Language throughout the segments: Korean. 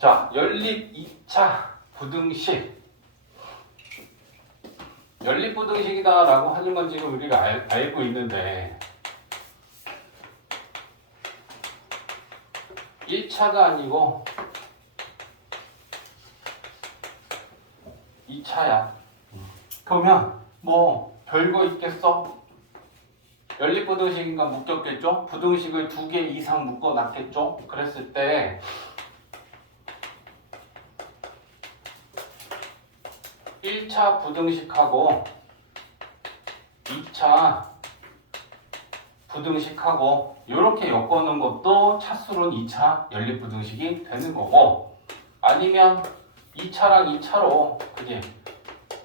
자, 연립 2차 부등식. 연립 부등식이다라고 하는 건 지금 우리가 알고 있는데 1차가 아니고 2차야. 그러면 뭐 별거 있겠어? 연립 부등식인가 묶였겠죠? 부등식을 2개 이상 묶어놨겠죠? 그랬을 때 1차 부등식하고 2차 부등식하고 이렇게 엮어놓은 것도 차수로는 2차 연립부등식이 되는 거고, 아니면 2차랑 2차로 그지?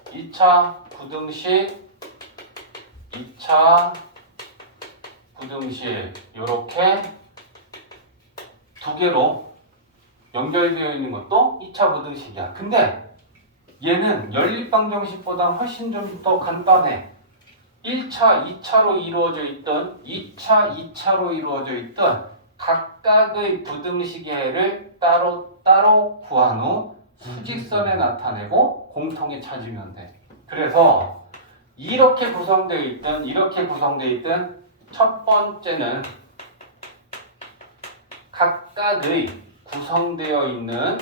2차 부등식 2차 부등식 이렇게 2개로 연결되어 있는 것도 2차 부등식이야. 근데 얘는 연립방정식보다 훨씬 좀 더 간단해. 1차, 2차로 이루어져 있던 2차, 2차로 이루어져 있던 각각의 부등식의 따로 구한 후 수직선에 나타내고 공통에 찾으면 돼. 그래서 이렇게 구성되어 있던 첫 번째는 각각의 구성되어 있는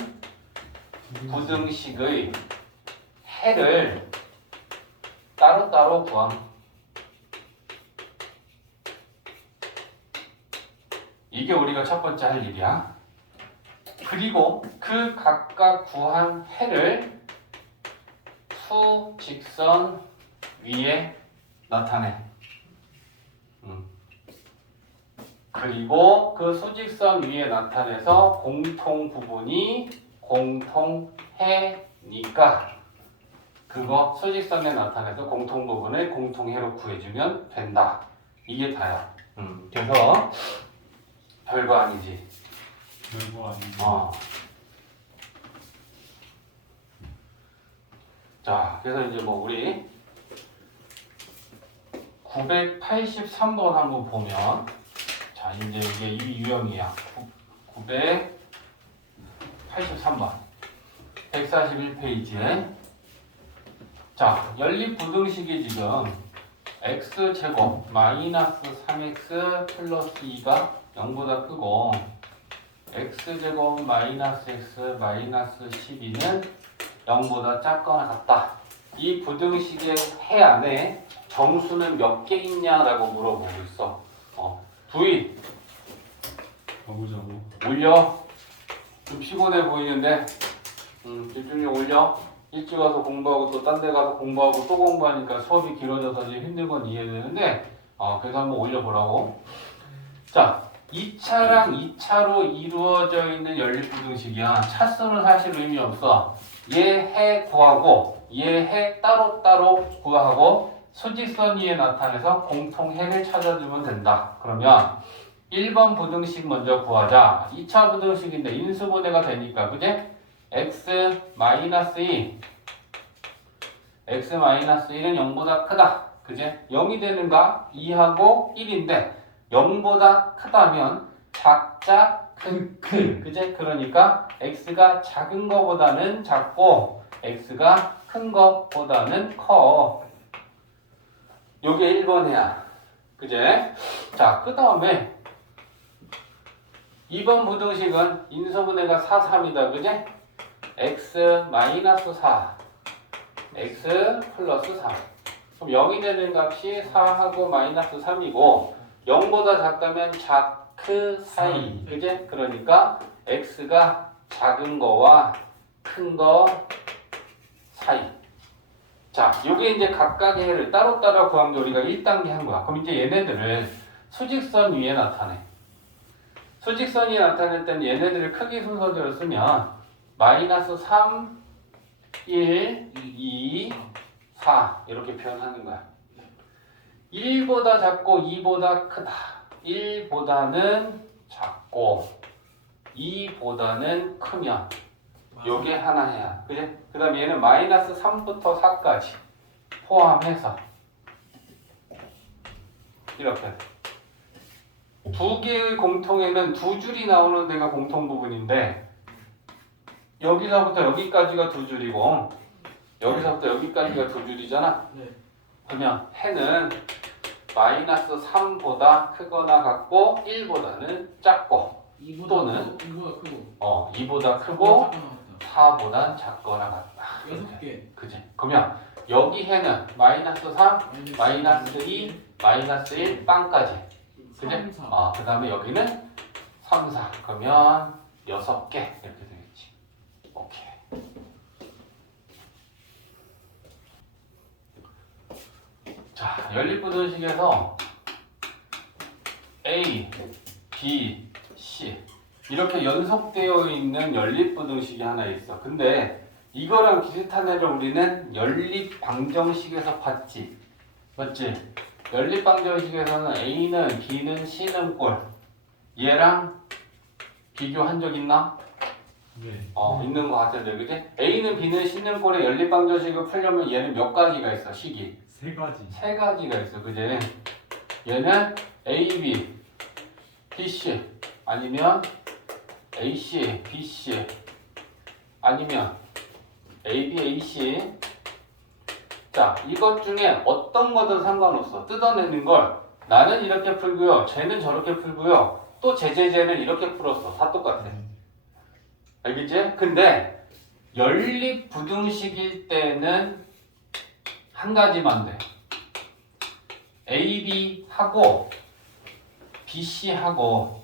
부등식의 해를 따로따로 구함. 이게 우리가 첫 번째 할 일이야. 그리고 그 각각 구한 해를 수직선 위에 나타내. 그리고 그 수직선 위에 나타내서 공통 부분이 공통해니까 그거 수직선에 나타내서 공통 부분을 공통해로 구해주면 된다. 이게 다야. 그래서 별거 아니지. 별거 아니지. 자, 그래서 이제 뭐 우리 983번 한번 보면, 자, 이제 이게 이 유형이야. 983번. 141페이지에. 자, 연립 부등식이 지금 x제곱 마이너스 3x 플러스 2가 0보다 크고 x제곱 마이너스 x 마이너스 12는 0보다 작거나 같다. 이 부등식의 해 안에 정수는 몇 개 있냐라고 물어보고 있어. V 가보자고. 올려. 좀 피곤해 보이는데 집중력 올려. 일찍 와서 공부하고 또 딴 데 가서 공부하고 또 공부하니까 수업이 길어져서 지금 힘든 건 이해되는데 그래서 한번 올려보라고. 자, 2차랑 2차로 이루어져 있는 연립부등식이야. 차수는 사실 의미 없어. 얘 해 구하고 얘 해 따로따로 구하고 수직선 위에 나타내서 공통해를 찾아주면 된다. 그러면 1번 부등식 먼저 구하자. 2차 부등식인데 인수분해가 되니까 그지? x-2 x-1은 0보다 크다. 그지? 0이 되는가? 2하고 1인데 0보다 크다면 작자 큰 그지? 그러니까 x가 작은 거보다는 작고 x가 큰 거보다는 커. 요게 1번이야. 그지? 자, 그 다음에 2번 부등식은 인수분해가 4, 3이다. 그지? x-4 x 플러스 3. 그럼 0이 되는 값이 4하고 마이너스 3이고 0보다 작다면 작크 사이. 그지? 그러니까 x가 작은 거와 큰 거 사이. 자, 요게 이제 각각의 해를 따로따로 구한 게 우리가 1단계 한 거야. 그럼 이제 얘네들을 수직선 위에 나타내. 수직선 위에 나타낼 때는 얘네들을 크기 순서대로 쓰면 마이너스 3, 1, 2, 4 이렇게 표현하는 거야. 1보다 작고 2보다 크다. 1보다는 작고 2보다는 크면 요게 하나야. 그래? 그 다음에 얘는 마이너스 3부터 4까지 포함해서 이렇게 두 개의 공통에는 두 줄이 나오는 데가 공통 부분인데 여기서부터 여기까지가 두 줄이고 여기서부터 여기까지가 두 줄이잖아. 네. 그러면 해는 마이너스 3보다 크거나 같고 1보다는 작고 또는 2보다 크고 2보다 크고 작거나 4보다 작거나 같다. 6개. 그지? 그러면 여기 해는 마이너스 3, 마이너스 2, 마이너스 1, 빵까지. 그지? 3, 4. 그 다음에 여기는 3, 4. 그러면 6개 이렇게 되겠지. 오케이. 자, 연립부등식에서 A, B, C 이렇게 연속되어 있는 연립부등식이 하나 있어. 근데 이거랑 비슷한 애를 우리는 연립방정식에서 봤지. 맞지? 연립방정식에서는 A는 B는 C는 꼴. 얘랑 비교한 적 있나? 네. 있는 것 같은데, 그지? A는 B는 C는 꼴의 연립방정식을 풀려면 얘는 몇 가지가 있어, 식이? 세 가지. 세 가지가 있어, 그지? 얘는 AB, BC, 아니면 AC, BC, 아니면 AB, AC. 자, 이것 중에 어떤 거든 상관없어. 뜯어내는 걸 나는 이렇게 풀고요, 쟤는 저렇게 풀고요, 또 쟤는 이렇게 풀었어. 다 똑같아. 알겠지? 근데 연립부등식일 때는 한 가지만 돼. AB하고 BC하고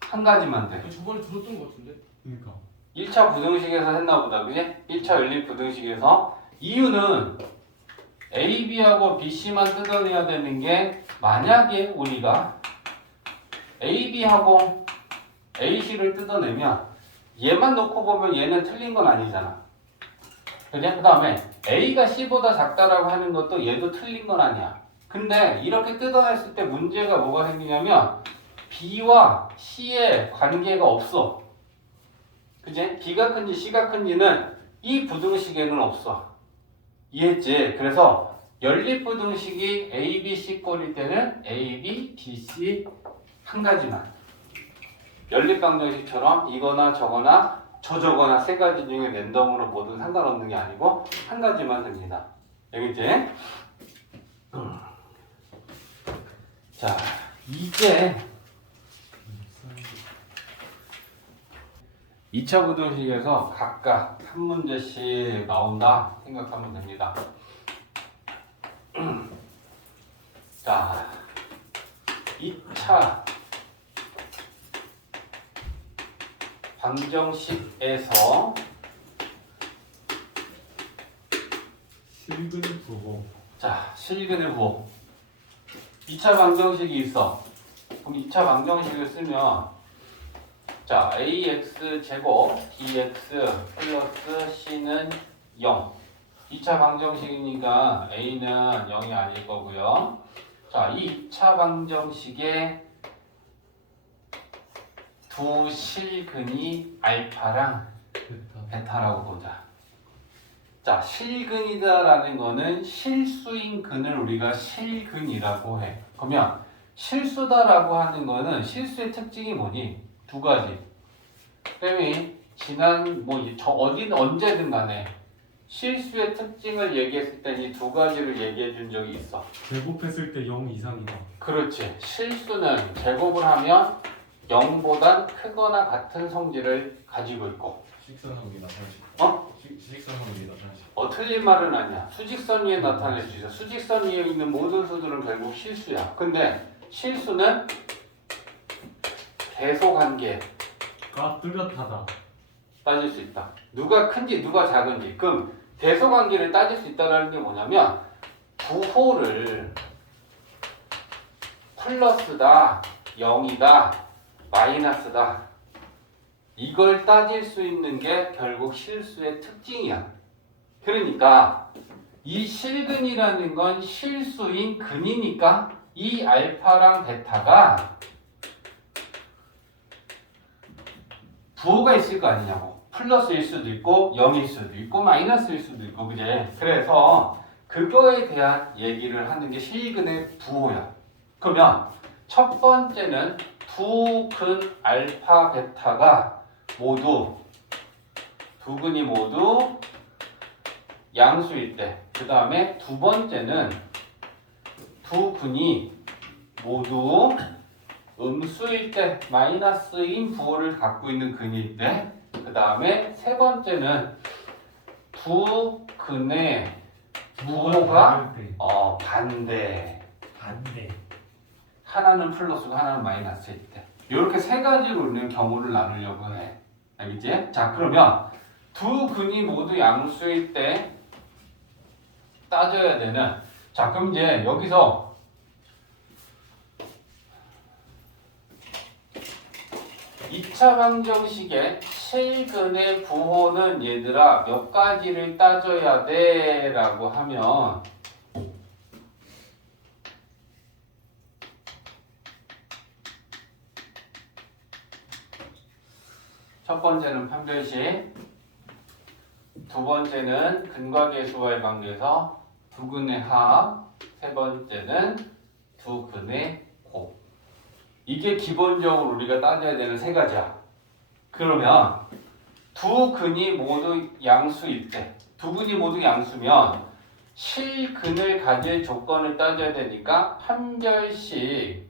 한 가지만 돼. 저번에 들었던 것 같은데. 그러니까 1차 부등식에서 했나 보다. 그지? 1차 연립부등식에서. 이유는 AB하고 BC만 뜯어내야 되는 게, 만약에 우리가 AB하고 AC를 뜯어내면 얘만 놓고 보면 얘는 틀린 건 아니잖아. 그냥 그 다음에 A가 C보다 작다라고 하는 것도 얘도 틀린 건 아니야. 근데 이렇게 뜯어냈을 때 문제가 뭐가 생기냐면 B와 C의 관계가 없어. 그지? B가 큰지 C가 큰지는 이 부등식에는 없어. 이해했지? 그래서 연립부등식이 A, B, C 꼴일 때는 A, B, B, C 한 가지만. 연립방정식처럼 이거나 저거나 저거나 세 가지 중에 랜덤으로 뭐든 상관없는 게 아니고 한 가지만 됩니다. 알겠지? 자, 이제 2차 부등식에서 각각 한 문제씩 나온다 생각하면 됩니다. 자, 2차 방정식에서 실근 부호. 자, 실근의 부호. 2차 방정식이 있어. 그럼 2차 방정식을 쓰면 자, ax 제곱 bx 플러스 c는 0. 2차 방정식이니까 a는 0이 아닐 거고요. 자, 이 2차 방정식의 두 실근이 알파랑 베타라고 보자. 자, 실근이다라는 거는 실수인 근을 우리가 실근이라고 해. 그러면 실수다라고 하는 거는 실수의 특징이 뭐니? 두 가지. 쌤이 지난 언제든 간에 실수의 특징을 얘기했을 때 이 두 가지를 얘기해 준 적이 있어. 제곱했을 때 0 이상이다. 그렇지. 실수는 제곱을 하면 0보단 크거나 같은 성질을 가지고 있고. 수직선상이 나타나지. 어? 수직선상이 나타나지. 틀린 말은 아니야. 수직선 위에 나타낼 수 있어. 수직선 위에 있는 모든 수들은 결국 실수야. 근데 실수는 계속관계가 뚜렷하다. 따질 수 있다. 누가 큰지 누가 작은지. 그럼 대소관계를 따질 수 있다는 게 뭐냐면 부호를 플러스다, 0이다, 마이너스다. 이걸 따질 수 있는 게 결국 실수의 특징이야. 그러니까 이 실근이라는 건 실수인 근이니까 이 알파랑 베타가 부호가 있을 거 아니냐고. 플러스일 수도 있고 0일 수도 있고 마이너스일 수도 있고, 그제? 그래서 그거에 대한 얘기를 하는 게 실근의 부호야. 그러면 첫 번째는 두 근 알파 베타가 모두 두 근이 모두 양수일 때. 그 다음에 두 번째는 두 근이 모두 음수일 때, 마이너스인 부호를 갖고 있는 근일 때. 그 다음에 세 번째는 두 근의 부호가 다를 때. 반대. 반대. 하나는 플러스고 하나는 마이너스일 때. 이렇게 세 가지로 우리는 경우를 나누려고 해. 알겠지? 자, 그러면 두 근이 모두 양수일 때 따져야 되는. 자, 그럼 이제 여기서 이차 방정식의 실근의 부호는 얘들아 몇 가지를 따져야 돼 라고 하면 첫 번째는 판별식, 두 번째는 근과 계수와의 관계에서 두 근의 합, 세 번째는 두 근의 곱. 이게 기본적으로 우리가 따져야 되는 세 가지야. 그러면 두 근이 모두 양수일 때, 두 근이 모두 양수면 실근을 가질 조건을 따져야 되니까 판별식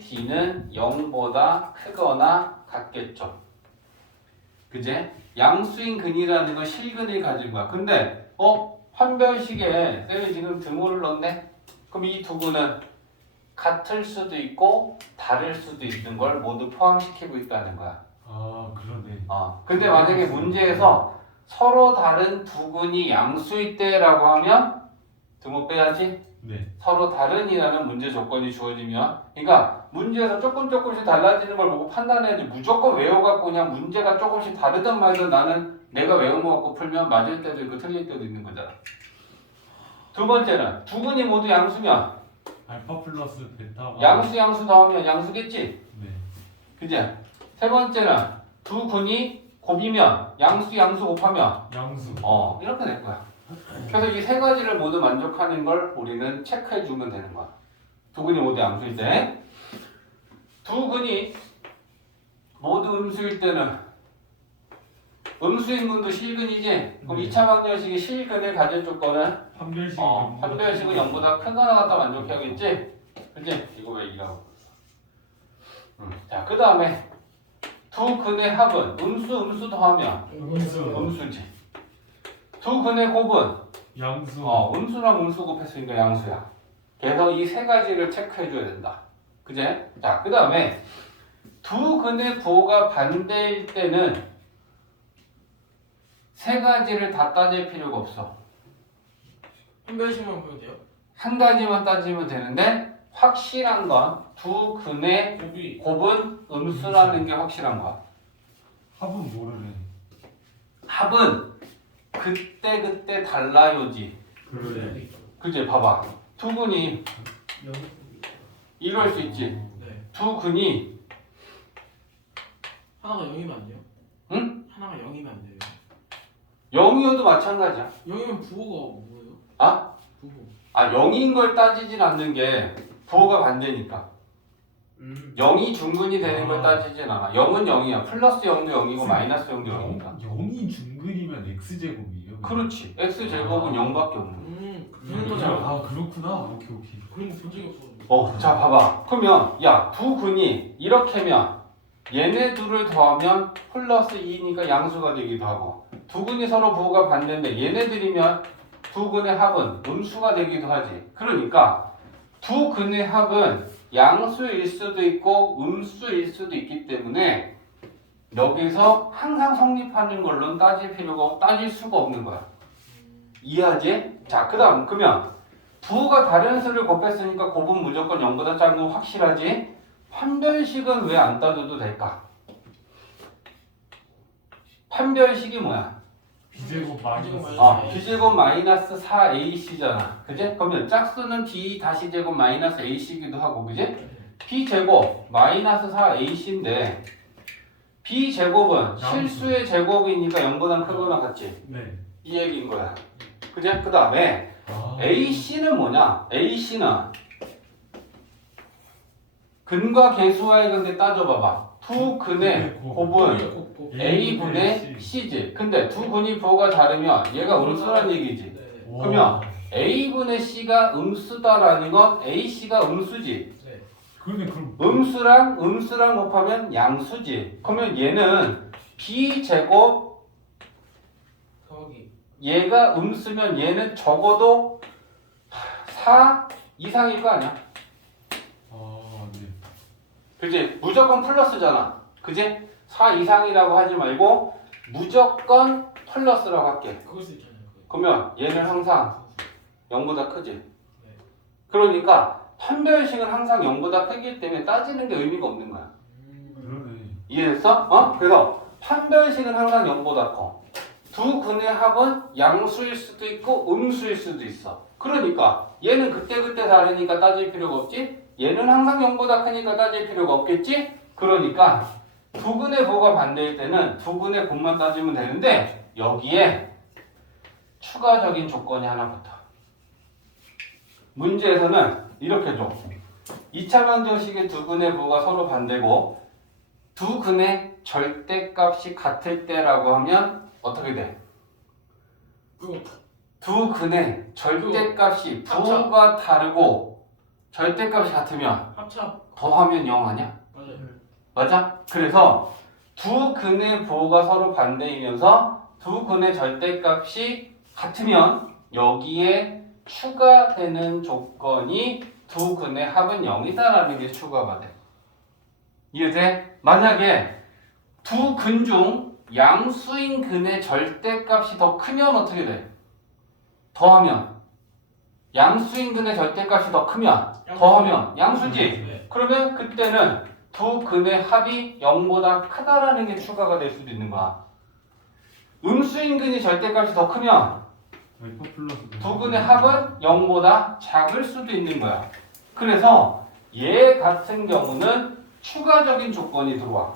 D는 0보다 크거나 같겠죠. 그제? 양수인 근이라는 건 실근을 가진 거야. 근데 판별식에 쌤이 지금 등호를 넣네? 그럼 이 두 근은 같을 수도 있고 다를 수도 있는 걸 모두 포함시키고 있다는 거야. 아 그러네. 근데 만약에 문제에서 서로 다른 두 근이 양수일 때라고 하면 등호 빼야지. 네. 서로 다른이라는 문제 조건이 주어지면, 그러니까 문제에서 조금씩 달라지는 걸 보고 판단해야지. 무조건 외워갖고 그냥 문제가 조금씩 다르든 말든 나는 내가 외운 거 갖고 풀면 맞을 때도 있고 틀릴 때도 있는 거잖아. 두 번째는 두 근이 모두 양수면 알파 플러스 베타가 양수 더하면 양수겠지? 네. 그지? 세 번째는 두 근이 곱이면 양수 곱하면 양수. 이렇게 될 거야. 그래서 이 세 가지를 모두 만족하는 걸 우리는 체크해 주면 되는 거야. 두 근이 모두 양수일 때, 두 근이 모두 음수일 때는 음수인 분도 실근이지? 그럼 네. 2차 방정식이 실근을 가질 조건은 판별식. 판별식은 0보다 크거나 같다 만족해야겠지? 그치? 이거 왜 2라고? 자, 그 다음에 두 근의 합은 음수 더하면 음수지. 두 근의 곱은 양수. 음수랑 음수 곱했으니까 양수야. 그래서 이 세 가지를 체크해 줘야 된다. 그제? 자, 그 다음에 두 근의 부호가 반대일 때는 세 가지를 다 따질 필요가 없어. 판별식만 보면 돼요? 한 가지만 따지면 되는데 확실한 건 두 근의 곱이 곱은 음수라는 게 확실한 거야. 합은 모르네. 합은 그때 달라요지. 그러네. 그지? 봐봐. 두 근이 이럴 수 있지. 네. 두 근이 하나가 0이면 안 돼요? 응? 하나가 0이면 안 돼요. 0이어도 마찬가지야. 0이면 부호가 뭐예요? 아? 부호. 0인 걸 따지진 않는 게 부호가 반대니까. 0이 중근이 되는 걸 따지진 않아. 0은 0이야. 플러스 0도 0이고 마이너스 0도 0이니까. 0이 중근이면 x제곱이에요. 그렇지. x제곱은 0밖에 없는 그런 그죠? 거잖아. 아 그렇구나. 오케이. 그런 거본 적이 없어. 거야. 자, 봐봐. 그러면 야, 두 근이 이렇게면 얘네 둘을 더하면 플러스 2니까 양수가 되기도 하고, 두 근이 서로 부호가 반대인데 얘네들이면 두 근의 합은 음수가 되기도 하지. 그러니까 두 근의 합은 양수일 수도 있고 음수일 수도 있기 때문에 여기서 항상 성립하는 걸로는 따질 수가 없는 거야. 이해하지? 자, 그 다음 그러면 부호가 다른 수를 곱했으니까 곱은 무조건 0보다 작은 건 확실하지? 판별식은 왜 안 따져도 될까? 판별식이 뭐야? b제곱 마이너스. b제곱 마이너스 4ac잖아. 그지? 그러면 짝수는 b 다시 제곱 마이너스 ac기도 하고, 그지? b제곱 마이너스 4ac인데 b제곱은 실수의 제곱이니까 0보다 크거나 같지? 네. 이 얘기인 거야. 그지? 그 다음에 ac는 뭐냐? ac는 근과 계수와의 근데 따져봐봐. 두 근의 곱은 A분의 C지. 근데 두 근이 부호가 다르면 얘가 음수란 얘기지. 네. 그러면 A분의 C가 음수다라는 건 AC가 음수지. 네. 그러네 그럼 음수랑 곱하면 양수지. 그러면 얘는 B제곱 더하기. 얘가 음수면 얘는 적어도 4 이상일 거 아니야. 네. 그지? 무조건 플러스잖아. 그지? 4 이상이라고 하지 말고 무조건 플러스라고 할게. 그럴 수 있잖아요. 그러면 얘는 항상 0보다 크지. 그러니까 판별식은 항상 0보다 크기 때문에 따지는 게 의미가 없는 거야. 그러네. 이해됐어? 그래서 판별식은 항상 0보다 커. 두 근의 합은 양수일 수도 있고 음수일 수도 있어. 그러니까 얘는 그때그때 다르니까 따질 필요가 없지. 얘는 항상 0보다 크니까 따질 필요가 없겠지. 그러니까 두 근의 부호가 반대일 때는 두 근의 곱만 따지면 되는데 여기에 추가적인 조건이 하나 붙어. 문제에서는 이렇게 줘. 2차 방정식의 두 근의 부호가 서로 반대고 두 근의 절대값이 같을 때라고 하면 어떻게 돼? 그거 두 근의 절대값이 부호가 다르고 절대값이 같으면 합차. 더하면 0 아니야? 맞아요. 맞아? 그래서 두 근의 부호가 서로 반대이면서 두 근의 절대값이 같으면 여기에 추가되는 조건이 두 근의 합은 0이다라는 게 추가가 돼. 이해돼? 만약에 두 근 중 양수인 근의 절대값이 더 크면 어떻게 돼? 더하면 양수인 근의 절대값이 더 크면 더하면 양수지? 네. 그러면 그때는 두 근의 합이 0보다 크다라는 게 추가가 될 수도 있는 거야. 음수인 근이 절대값이 더 크면 알파 플러스 두 근의 합은 0보다 작을 수도 있는 거야. 그래서 얘 같은 경우는 추가적인 조건이 들어와.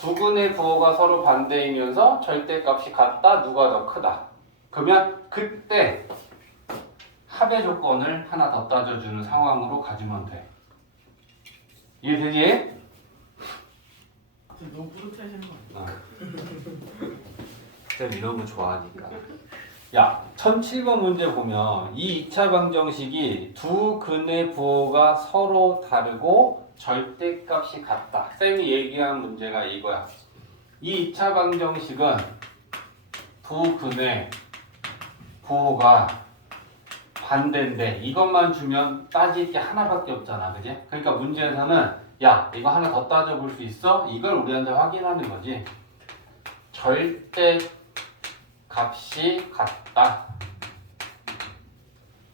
두 근의 부호가 서로 반대이면서 절대값이 같다. 누가 더 크다. 그러면 그때 합의 조건을 하나 더 따져주는 상황으로 가지면 돼. 이해되지? 너무 뿌듯해하시는 거 아니에요? 쌤 이런 거 좋아하니까. 야, 1007번 문제 보면 이 2차 방정식이 두 근의 부호가 서로 다르고 절대값이 같다. 쌤이 얘기한 문제가 이거야. 이 2차 방정식은 두 근의 부호가 반대인데 이것만 주면 따질 게 하나밖에 없잖아. 그지? 그러니까 문제에서는 야, 이거 하나 더 따져볼 수 있어? 이걸 우리한테 확인하는 거지. 절대 값이 같다.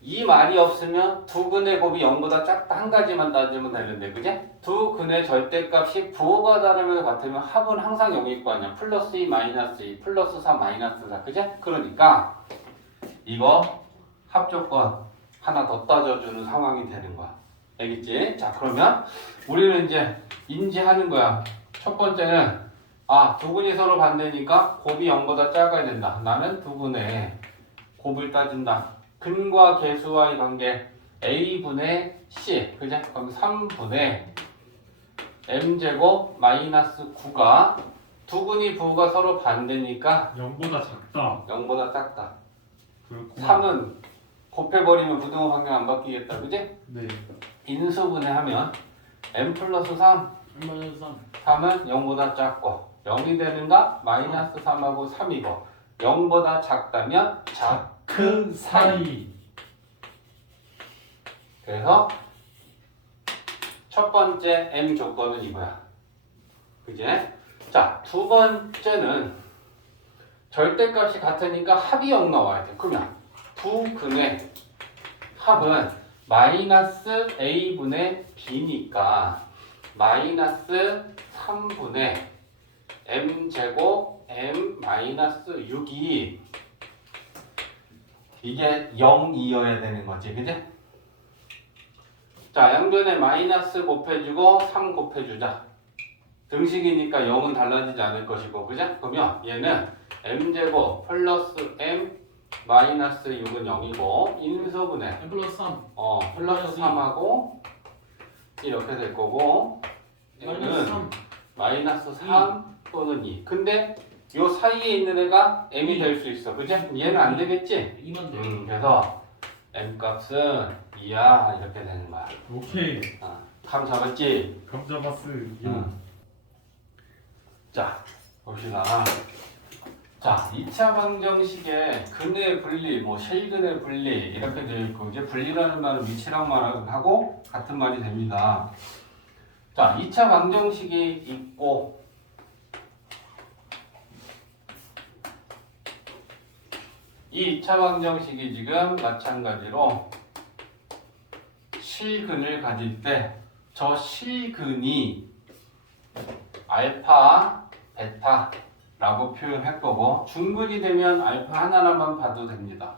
이 말이 없으면 두 근의 곱이 0보다 작다 한 가지만 따지면 되는데, 그지? 두 근의 절대값이 부호가 다르면 같으면 합은 항상 0일 거 아니야. 플러스 2, 마이너스 2, 플러스 4, 마이너스 4, 그지? 그러니까 이거 합조건 하나 더 따져주는 상황이 되는 거야. 알겠지? 자, 그러면 우리는 이제 인지하는 거야. 첫 번째는 두 근이 서로 반대니까 곱이 0보다 작아야 된다. 나는 두 근의 곱을 따진다. 근과 계수와의 관계 A분의 C, 그죠? 그럼 3분의 M제곱 마이너스 9가 두 근이 부호가 서로 반대니까 0보다 작다. 0보다 작다. 그렇구나. 3은 곱해버리면 부등호 방향 안 바뀌겠다. 그지? 네. 인수분해하면 M 플러스 3, 얼마나 3. 3은 0보다 작고 0이 되는가? 마이너스 3하고 3이고 0보다 작다면 그 사이. 그래서 첫 번째 M 조건은 이거야. 그지? 자, 두 번째는 절대값이 같으니까 합이 0 나와야 돼. 그러면 두 근의 합은 마이너스 A분의 B니까 마이너스 3분의 M제곱 M 마이너스 6이 이게 0이어야 되는 거지. 그지? 자, 양변에 마이너스 곱해주고 3 곱해주자. 등식이니까 0은 달라지지 않을 것이고, 그죠? 그러면 얘는 M제곱 플러스 M 마이너스 6은 0이고 인수분해 M 플러스 3. 플러스 3하고 이렇게 될 거고 마이너스 3. 마이너스 3 또는 2. 근데 요 사이에 있는 애가 m이 될 수 있어. 그지? 얘는 안 되겠지? 2만 돼. 그래서 m 값은 2야 이렇게 되는 거야. 오케이. 감 잡았지? 감 잡았어. 자, 봅시다. 자, 2차 방정식에 근의 분리, 뭐 실근의 분리 이렇게 되어 있고 이제 분리라는 말은 위치랑 말하고 같은 말이 됩니다. 자, 2차 방정식이 있고 이 2차 방정식이 지금 마찬가지로 실근을 가질 때 저 실근이 알파, 베타라고 표현할 거고 중근이 되면 알파 하나만 봐도 됩니다.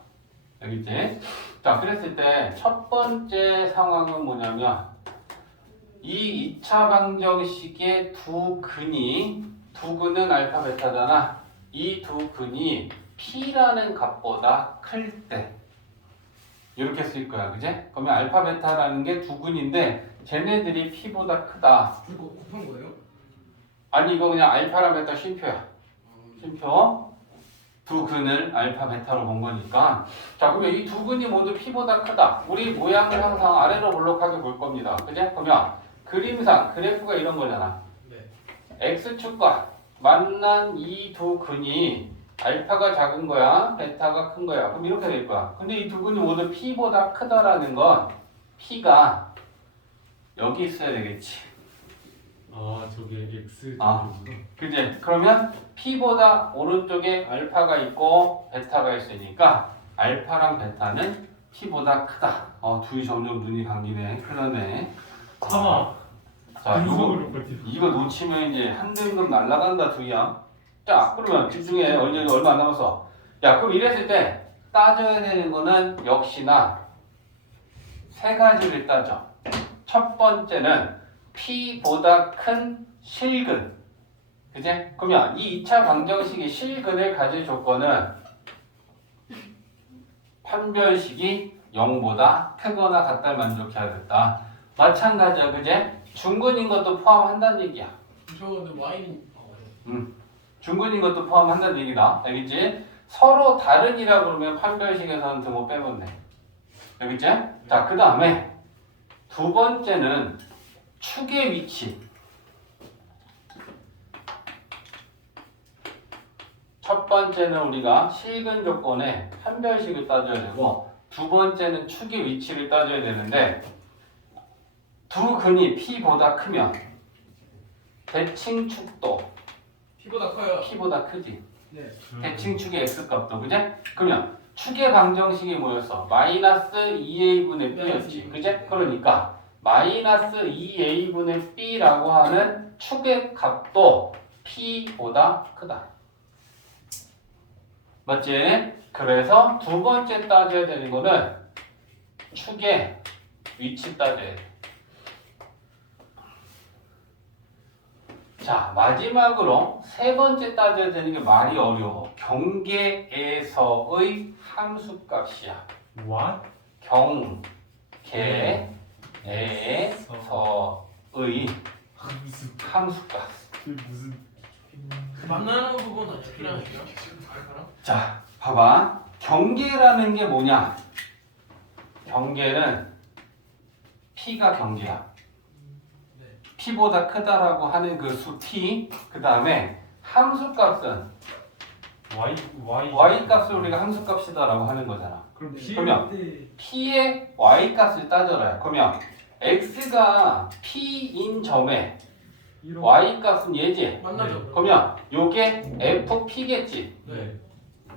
여기지? 자, 그랬을 때 첫 번째 상황은 뭐냐면 이 2차 방정식의 두 근은 알파, 베타잖아. 이 두 근이 P라는 값보다 클 때 이렇게 쓸 거야, 그제? 그러면 알파, 베타라는 게 두 근인데 쟤네들이 P보다 크다. 이거 곱한 거예요? 아니 이거 그냥 알파랑 베타 쉼표야. 쉼표. 두 근을 알파, 베타로 본 거니까. 자, 그러면 이 두 근이 모두 P보다 크다. 우리 모양을 항상 아래로 볼록하게 볼 겁니다. 그제? 그러면 그림상 그래프가 이런 거잖아. 네. X축과 만난 이 두 근이 알파가 작은 거야, 베타가 큰 거야. 그럼 이렇게 될 거야. 근데 이 두 근이 모두 P보다 크다라는 건 P가 여기 있어야 되겠지. 아 저게 X 아. 정도구나. 그지? 그러면 P보다 오른쪽에 알파가 있고 베타가 있으니까 알파랑 베타는 P보다 크다. 둘이 점점 눈이 감기네. 큰일나네. 참아. 자, 근속으로 버티. 이거 놓치면 이제 한 등급 날라간다 두야. 자, 그러면 집중해. 얼마 안 남았어. 야, 그럼 이랬을 때 따져야 되는 거는 역시나 세 가지를 따져. 첫 번째는 P보다 큰 실근. 그지? 그러면 이 2차 방정식이 실근을 가질 조건은 판별식이 0보다 크거나 같다를 만족해야 됐다. 마찬가지야, 그지? 중근인 것도 포함한다는 얘기야. 저 근데 Y는 중근인 것도 포함한다는 얘기다. 알겠지? 서로 다른이라 그러면 판별식에서는 등호 빼면 돼. 알겠지? 자, 그 다음에 두 번째는 축의 위치. 첫 번째는 우리가 실근 조건에 판별식을 따져야 되고 두 번째는 축의 위치를 따져야 되는데 두 근이 P보다 크면 대칭축도 P보다 커요. P보다 크지. 네. 대칭축의 X값도 그제? 그러면 축의 방정식이 뭐였어? 마이너스 2A분의 B였지. 그제? 그러니까 마이너스 2A분의 B라고 하는 축의 값도 P보다 크다. 맞지? 그래서 두 번째 따져야 되는 거는 축의 위치 따져야 돼. 자, 마지막으로 세 번째 따져야 되는 게 말이 어려워. 경계에서의 함수값이야. What? 경계에서의 함수값. 그게 무슨? 만나는 부분 아니야? P라니까. 알파랑? 자, 봐봐. 경계라는 게 뭐냐? 경계는 P가 경계야. 네. P보다 크다라고 하는 그 수 P. 그 다음에 함수값은 Y 값을 우리가 함수값이다라고 하는 거잖아. 그럼 네. 그러면 때 P의 Y 값을 따져라. 그러면 X가 P인 점에 이런. Y 값은 얘지. 만나죠. 그러면 요게 FP겠지. 네.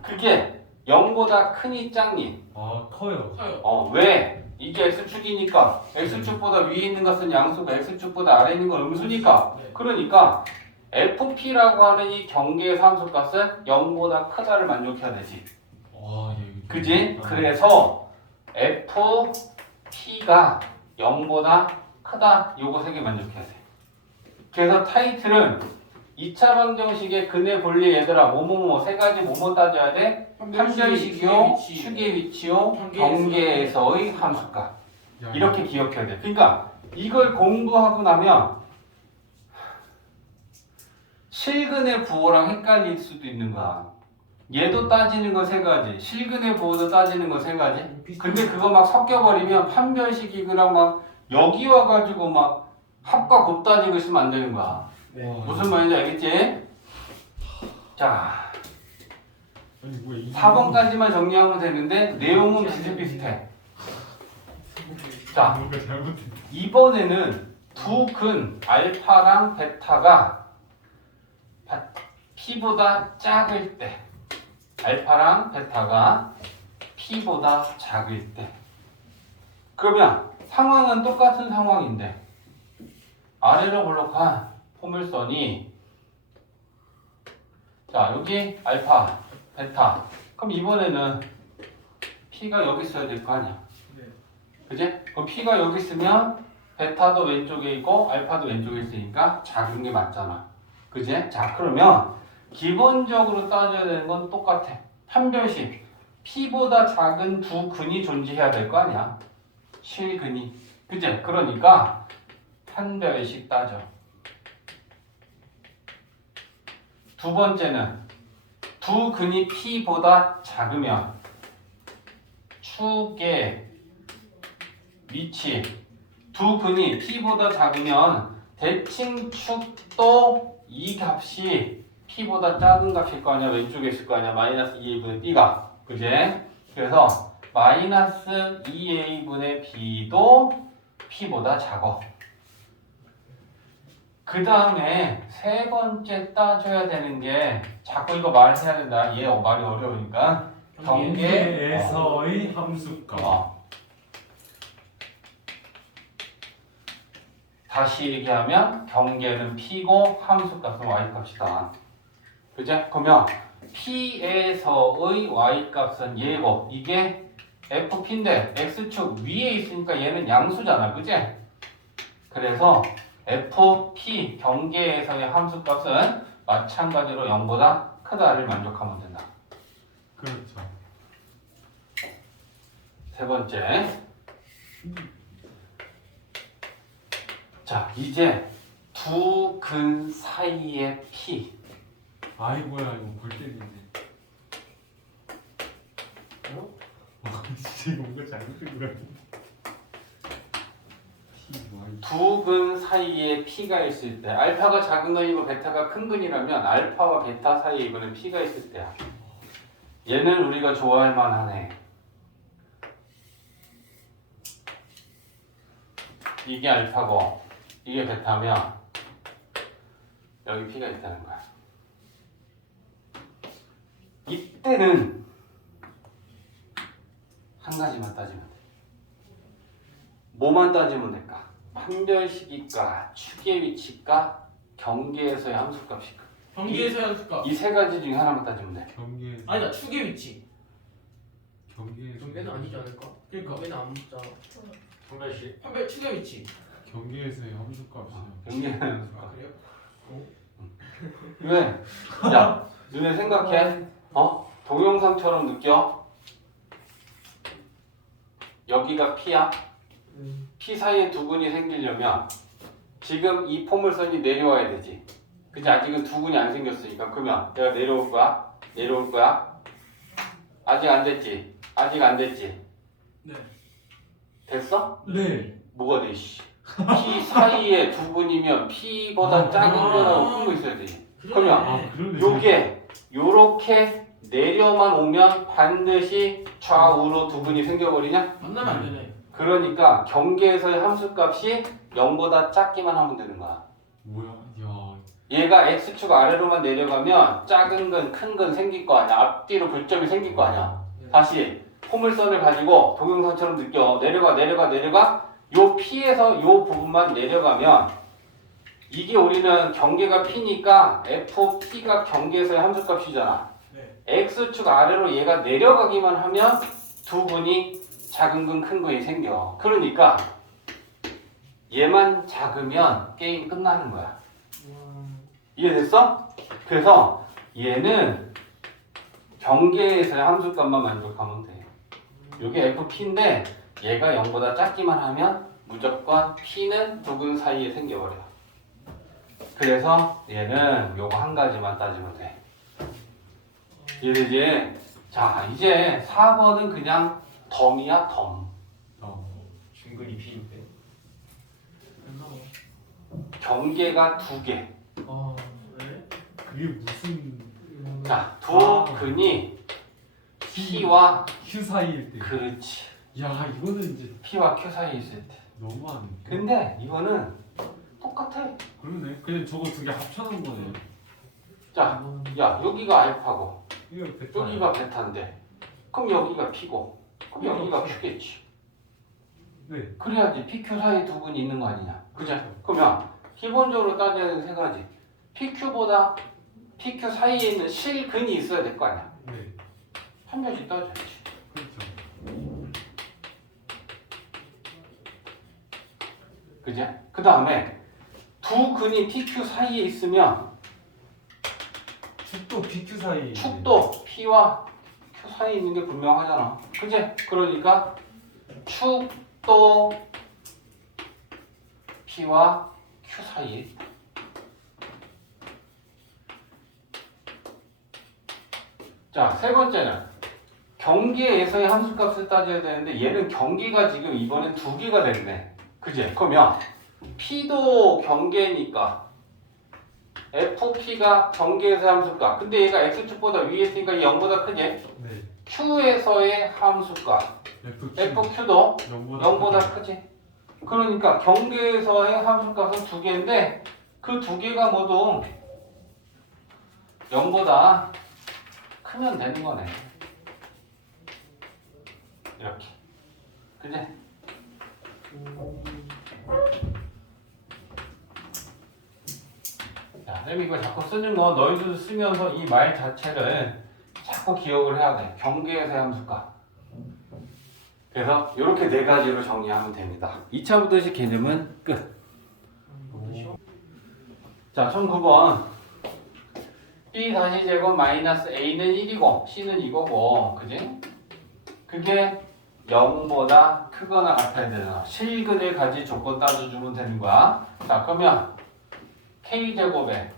그게 0보다 크니 작니? 아 커요. 커요. 왜? 이게 X축이니까 X축보다 위에 있는 것은 양수가 X축보다 아래에 있는 건 음수니까. 네. 그러니까 FP라고 하는 이 경계의 함수값은 0보다 크다를 만족해야 되지. 와 얘. 그지? 그래서 FP가 0보다 크다. 요거 세 개 만족해야 돼. 그래서 타이틀은 2차 방정식의 근의 본리 얘들아 뭐뭐뭐 세 가지 뭐뭐 따져야 돼? 판별식이요, 축의 위치요, 경계에서의 함수값. 야, 이렇게 기억해야 돼. 그러니까 이걸 공부하고 나면 실근의 부호랑 헷갈릴 수도 있는 거야. 얘도 따지는 거 세 가지, 실근의 부호도 따지는 거 세 가지. 근데 그거 막 섞여버리면 판별식이랑 막 여기 와가지고 막 합과 곱 따지고 있으면 안 되는 거야. 무슨 말인지 알겠지? 자, 아니 뭐야 4번까지만 정리하면 되는데 내용은 비슷비슷해. 자, 뭔가 잘못했다. 이번에는 두 근 알파랑 베타가 P보다 작을 때, 알파랑 베타가 P보다 작을 때, 그러면 상황은 똑같은 상황인데 아래로 볼록한 포물선이, 자 여기 알파, 베타, 그럼 이번에는 P가 여기 있어야 될 거 아니야. 그지? 그럼 P가 여기 있으면 베타도 왼쪽에 있고 알파도 왼쪽에 있으니까 작은 게 맞잖아. 그지? 자, 그러면 기본적으로 따져야 되는 건 똑같아. 판별식. P보다 작은 두 근이 존재해야 될 거 아니야. 실근이. 그지? 그러니까 판별식 따져. 두 번째는 두 근이 P보다 작으면 축의 위치, 두 근이 P보다 작으면 대칭 축도 이 값이 P보다 작은 값일 거 아니야. 왼쪽에 있을 거 아니야. 마이너스 2a분의 B가. 그제? 그래서 마이너스 2a분의 B도 P보다 작어. 그 다음에 세 번째 따져야 되는 게, 자꾸 이거 말해야 된다. 얘 말이 어려우니까. 경계에서의 함수값. 다시 얘기하면 경계는 P고 함수값은 Y값이다. 그죠? 그러면 P에서의 Y값은 얘고, 이게 FP인데 X축 위에 있으니까 얘는 양수잖아. 그지? 그래서 FP 경계에서의 함수값은 마찬가지로 0보다 크다를 만족하면 된다. 그렇죠. 세 번째. 자, 이제 두 근 사이의 P. 아이 뭐야 이거 볼 때리네. 진짜 이거 뭔가 잘못된 거 같은데. 두 근 사이에 P가 있을 때, 알파가 작은 근이고 베타가 큰 근이라면 알파와 베타 사이에 이번엔 P가 있을 때야. 얘는 우리가 좋아할 만하네. 이게 알파고 이게 베타면 여기 P가 있다는 거야. 이때는 한 가지만 따지면 돼. 뭐만 따지면 될까? 판별식일까? 축의 위치일까? 경계에서의 함수값일까? 경계에서의 함수값. 이 세 가지 중에 하나만 따지면 돼. 경계. 아니다, 축의 위치. 경계. 경계는 아니지 않을까? 그러니까. 경계는 안 묻잖아. 판별식. 판별 축의 위치. 경계에서의 함수값이요. 경계는 아 함수값. 그래요? 왜? 야, 너네 생각해. 동영상처럼 느껴? 여기가 P야? P 사이에 두 근이 생기려면 지금 이 포물선이 내려와야 되지. 그치? 아직은 두 근이 안 생겼으니까. 그러면 내가 내려올 거야? 내려올 거야? 아직 안 됐지? 아직 안 됐지? 네. 됐어? 네. 뭐가 돼, 씨. P 사이에 두 근이면 P보다 작은 거라고 큰 거 있어야 되지. 그러면 아 그러네. 요게 요렇게 내려만 오면 반드시 좌우로 두 근이 생겨버리냐? 만나면 안 되네. 그러니까 경계에서의 함수값이 0보다 작기만 하면 되는 거야. 뭐야? 야. 얘가 X축 아래로만 내려가면 작은 근, 큰 근 생길 거 아니야. 앞뒤로 교점이 생길 거 아니야. 다시 포물선을 가지고 동영상처럼 느껴. 내려가. 요 P에서 요 부분만 내려가면 이게 우리는 경계가 P니까 FP가 경계에서의 함수값이잖아. 네. X축 아래로 얘가 내려가기만 하면 두 근이 작은 근, 큰 근이 생겨. 그러니까 얘만 작으면 게임 끝나는 거야. 이해됐어? 그래서 얘는 경계에서의 함수값만 만족하면 돼. 이게 FP인데 얘가 0보다 작기만 하면 무조건 P는 두 근 사이에 생겨버려. 그래서 얘는 요거 한 가지만 따지면 돼. 이제 자 이제 4번은 그냥 덤이야 덤. 중근이 B인데. 경계가 두 개. 그게 무슨 자, 두 근이 P와 Q 사이일 때. 그렇지. 야 이거는 이제 P와 Q 사이에 있을 때. 너무하네. 근데 이거는 똑같아. 그러네. 그냥 저거 두 개 합쳐놓은 거네. 자, 야 여기가 알파고 이거 베타. 여기가 베타인데 그럼 여기가 P고 그럼 여기가 Q겠지. 네. 그래야지 PQ 사이에 두 근이 있는 거 아니냐. 그죠? 그러면 기본적으로 따져야 되는 세 가지. PQ보다 PQ 사이에 있는 실근이 있어야 될 거 아니야. 네. 한 가지 따져야지. 그렇죠. 그지? 그 다음에 두 근이 PQ 사이에 있으면 축도 PQ 사이. 축도 P와 Q 사이에 있는 게 분명하잖아. 그지? 그러니까 축도 P와 Q 사이에 있다. 자, 세 번째는 경계에서의 함수값을 따져야 되는데 얘는 경계가 지금 이번엔 두 개가 됐네. 그지? 그러면 P도 경계니까 FP가 경계에서의 함수값. 근데 얘가 X축보다 위에 있으니까 0보다 크지? 네. Q에서의 함수값. FQ도 0보다 크지? 그러니까 경계에서의 함수값은 두 개인데 그 두 개가 모두 0보다 크면 되는 거네. 이렇게. 그지? 자, 쌤이 이거 자꾸 쓰는 거 너희들도 쓰면서 이 말 자체를 자꾸 기억을 해야 돼. 경계에서의 함수값. 그래서 이렇게 네 가지로 정리하면 됩니다. 2차 부등식 개념은 끝. 자, 1009번. B 다시 제곱 마이너스 A는 1이고 C는 이거고, 그지? 그게 0보다 크거나 같아야 되잖아. 실근을 가진 조건 따져주면 되는 거야. 자, 그러면 K제곱에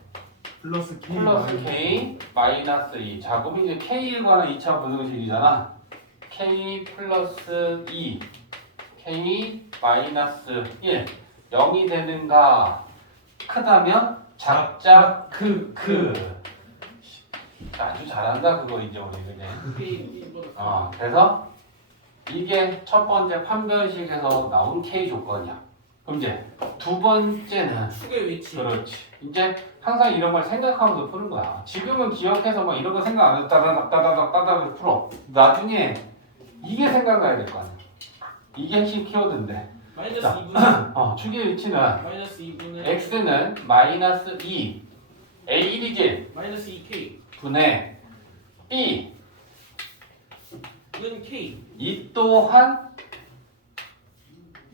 플러스 K 플러스 K 마이너스 2. 자, 그럼 이제 K에 관한 2차 부등식이잖아. K 플러스 2, K 마이너스 1. 0이 되는가? 크다면 작자 크. 아주 잘한다 그거 이제 우리 그냥. 그래서 이게 첫 번째 판별식에서 나온 K 조건이야. 그럼 이제 두 번째는 축의 위치. 그렇지. 이제 항상 이런 걸 생각하면서 푸는 거야. 지금은 기억해서 뭐 이런 거 생각 안 해도 따다닥 풀어. 나중에 이게 생각나야 될 거 아니야. 이게 핵심 키워드인데. 마이너스 자. 2분의 축의 위치는 마이너스 2분의 x는 마이너스 2 a1이지 마이너스 2k 분의 b 는 k. 이 또한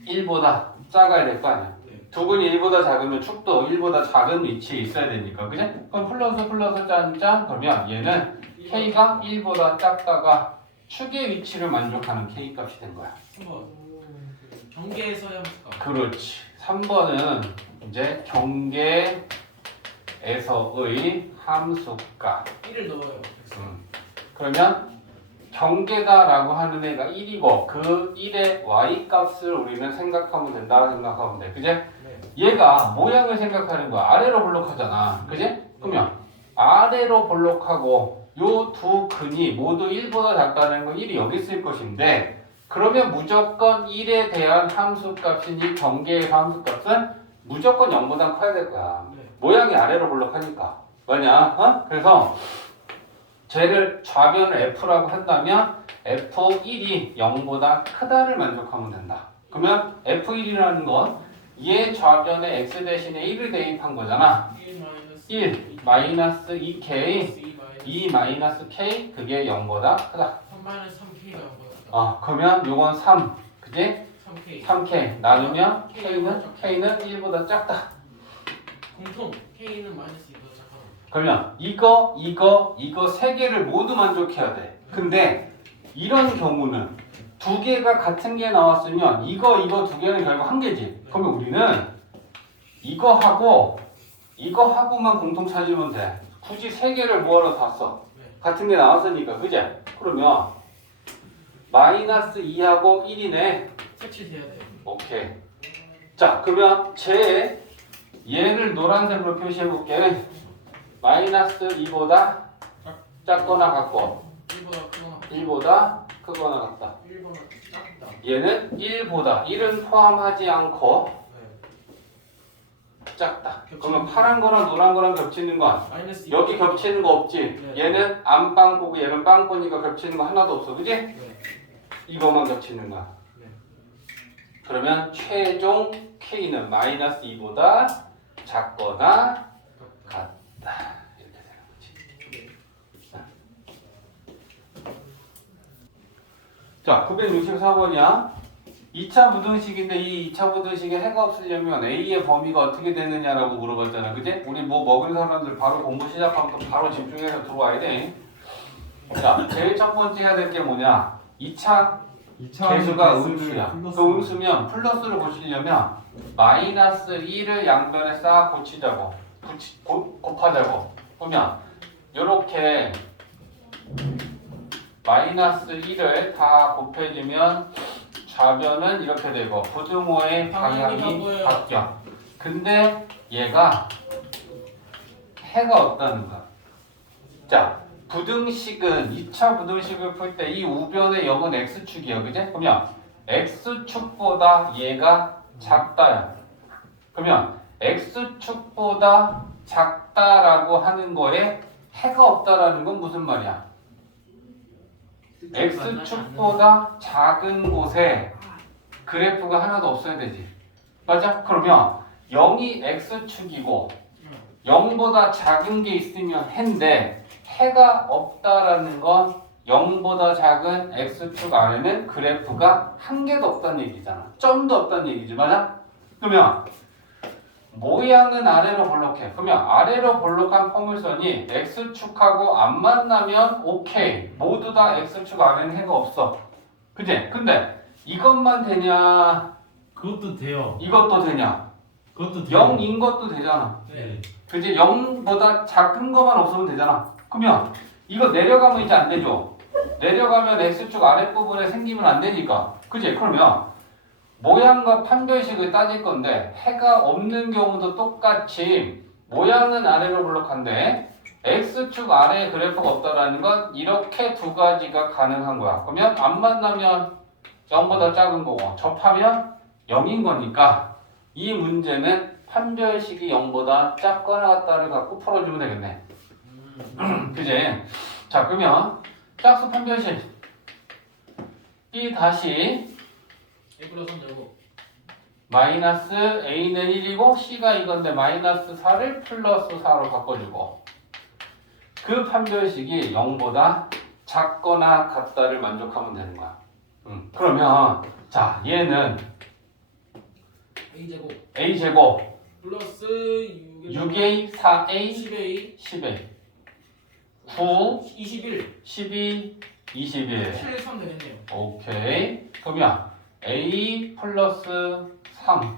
1보다 작아야 될 거 아니야. 두 근이 1보다 작으면 축도 1보다 작은 위치에 있어야 되니까. 그지? 그럼 플러스 짠짠 그러면 얘는 k가 1보다 작다가 축의 위치를 만족하는 k 값이 된 거야. 3번 경계에서의 함수값. 그렇지. 3번은 이제 경계에서의 함수값. 1을 넣어요. 그러면 경계다라고 하는 애가 1이고 그 1의 y 값을 우리는 생각하면 된다 생각하면 돼. 그지? 네. 얘가 모양을 생각하는 거야. 아래로 볼록하잖아. 그지? 그러면 아래로 볼록하고 요 두 근이 모두 1보다 작다는 건 1이 여기 있을 것인데 그러면 무조건 1에 대한 함수값인 이 경계의 함수값은 무조건 0보다 커야 될 거야. 네. 모양이 아래로 볼록하니까. 뭐냐? 그래서 쟤를 좌변을 F라고 한다면 F1이 0보다 크다를 만족하면 된다. 그러면 F1이라는 건 얘 좌변에 X 대신에 1을 대입한 거잖아. 1 마이너스 2K 2 마이너스 K 그게 0보다 크다. 3 마이너스 3k가 0보다. 그러면 요건 3 그지? 3k. 3K 나누면 K는 1보다 작다. 공통 k는 마이너스 2보다 작다. 그러면 이거 세 개를 모두 만족해야 돼. 근데 이런 경우는 두 개가 같은 게 나왔으면 이거 두 개는 결국 한 개지. 그러면 우리는 이거하고 이거하고만 공통 찾으면 돼. 굳이 세 개를 뭐하러 다 써? 네. 같은 게 나왔으니까, 그제? 그러면 마이너스 2하고 1이네. 색칠해야 돼요. 오케이. 자, 그러면 얘를 노란색으로 표시해 볼게. 마이너스 2보다 작거나 같고 1보다 1보다 크거나 크거나 같다. 1보다 작다. 얘는 1보다 1은 포함하지 않고 네. 작다. 겹치는 그러면 거. 파란 거랑 노란 거랑 겹치는 건 마이너스 여기 겹치는 거 없지? 네. 얘는 안 빵꾸고 얘는 빵꾸니까 겹치는 거 하나도 없어. 그지? 네. 이거만 겹치는 거야. 네. 그러면 최종 K는 마이너스 2보다 작거나 같다. 이렇게 되는 거지. 자, 964번이야. 2차 부등식인데 이 2차 부등식에 해가 없으려면 A의 범위가 어떻게 되느냐라고 물어봤잖아. 그지? 우리 뭐 먹은 사람들 바로 공부 시작하면 또 바로 집중해서 들어와야 돼. 자, 제일 첫 번째 해야 될 게 뭐냐? 2차 2차 개수가 음수야. 그 음수면 플러스를 고치려면 마이너스 1을 양변에 싹 고치자고. 곱하자고. 그러면 요렇게 마이너스 1을 다 곱해주면 좌변은 이렇게 되고 부등호의 방향이 방향이 바뀌어요. 바뀌어. 근데 얘가 해가 없다는 거야. 자, 부등식은 2차 부등식을 풀 때 이 우변의 0은 x축이야. 그지? 그러면 x축보다 얘가 작다야. 그러면 x축보다 작다라고 하는 거에 해가 없다라는 건 무슨 말이야? x축보다 작은 곳에 그래프가 하나도 없어야 되지. 맞아? 그러면 0이 x축이고 0보다 작은 게 있으면 해인데 해가 없다라는 건 0보다 작은 x축 안에는 그래프가 한 개도 없다는 얘기잖아. 점도 없다는 얘기지. 맞아? 그러면 모양은 아래로 볼록해. 그러면 아래로 볼록한 포물선이 x축하고 안 만나면 오케이. 모두 다 x축 안에는 해가 없어. 그지? 근데 이것만 되냐? 그것도 돼요. 이것도 되냐? 그것도 돼요. 0인 것도 되잖아. 네. 그지? 0보다 작은 것만 없으면 되잖아. 그러면 이거 내려가면 이제 안 되죠? 내려가면 x축 아랫부분에 생기면 안 되니까. 그지? 그러면 모양과 판별식을 따질 건데 해가 없는 경우도 똑같이 모양은 아래로 볼록한데 x축 아래에 그래프가 없다라는 건 이렇게 두 가지가 가능한 거야. 그러면 안 만나면 0보다 작은 거고 접하면 0인 거니까 이 문제는 판별식이 0보다 작거나 같다를 갖고 풀어주면 되겠네. 그지? 자, 그러면 짝수 판별식 B 다시 A 플러스 3 제곱. 마이너스 A는 1이고 C가 이건데 마이너스 4를 플러스 4로 바꿔주고 그 판별식이 0보다 작거나 같다를 만족하면 되는 거야. 그러면 자, 얘는 A 제곱 A제곱 플러스 6A, 4A, 10A 10A 9, 21 12, 21 7 3 되겠네요. 오케이. 그러면 A 플러스 3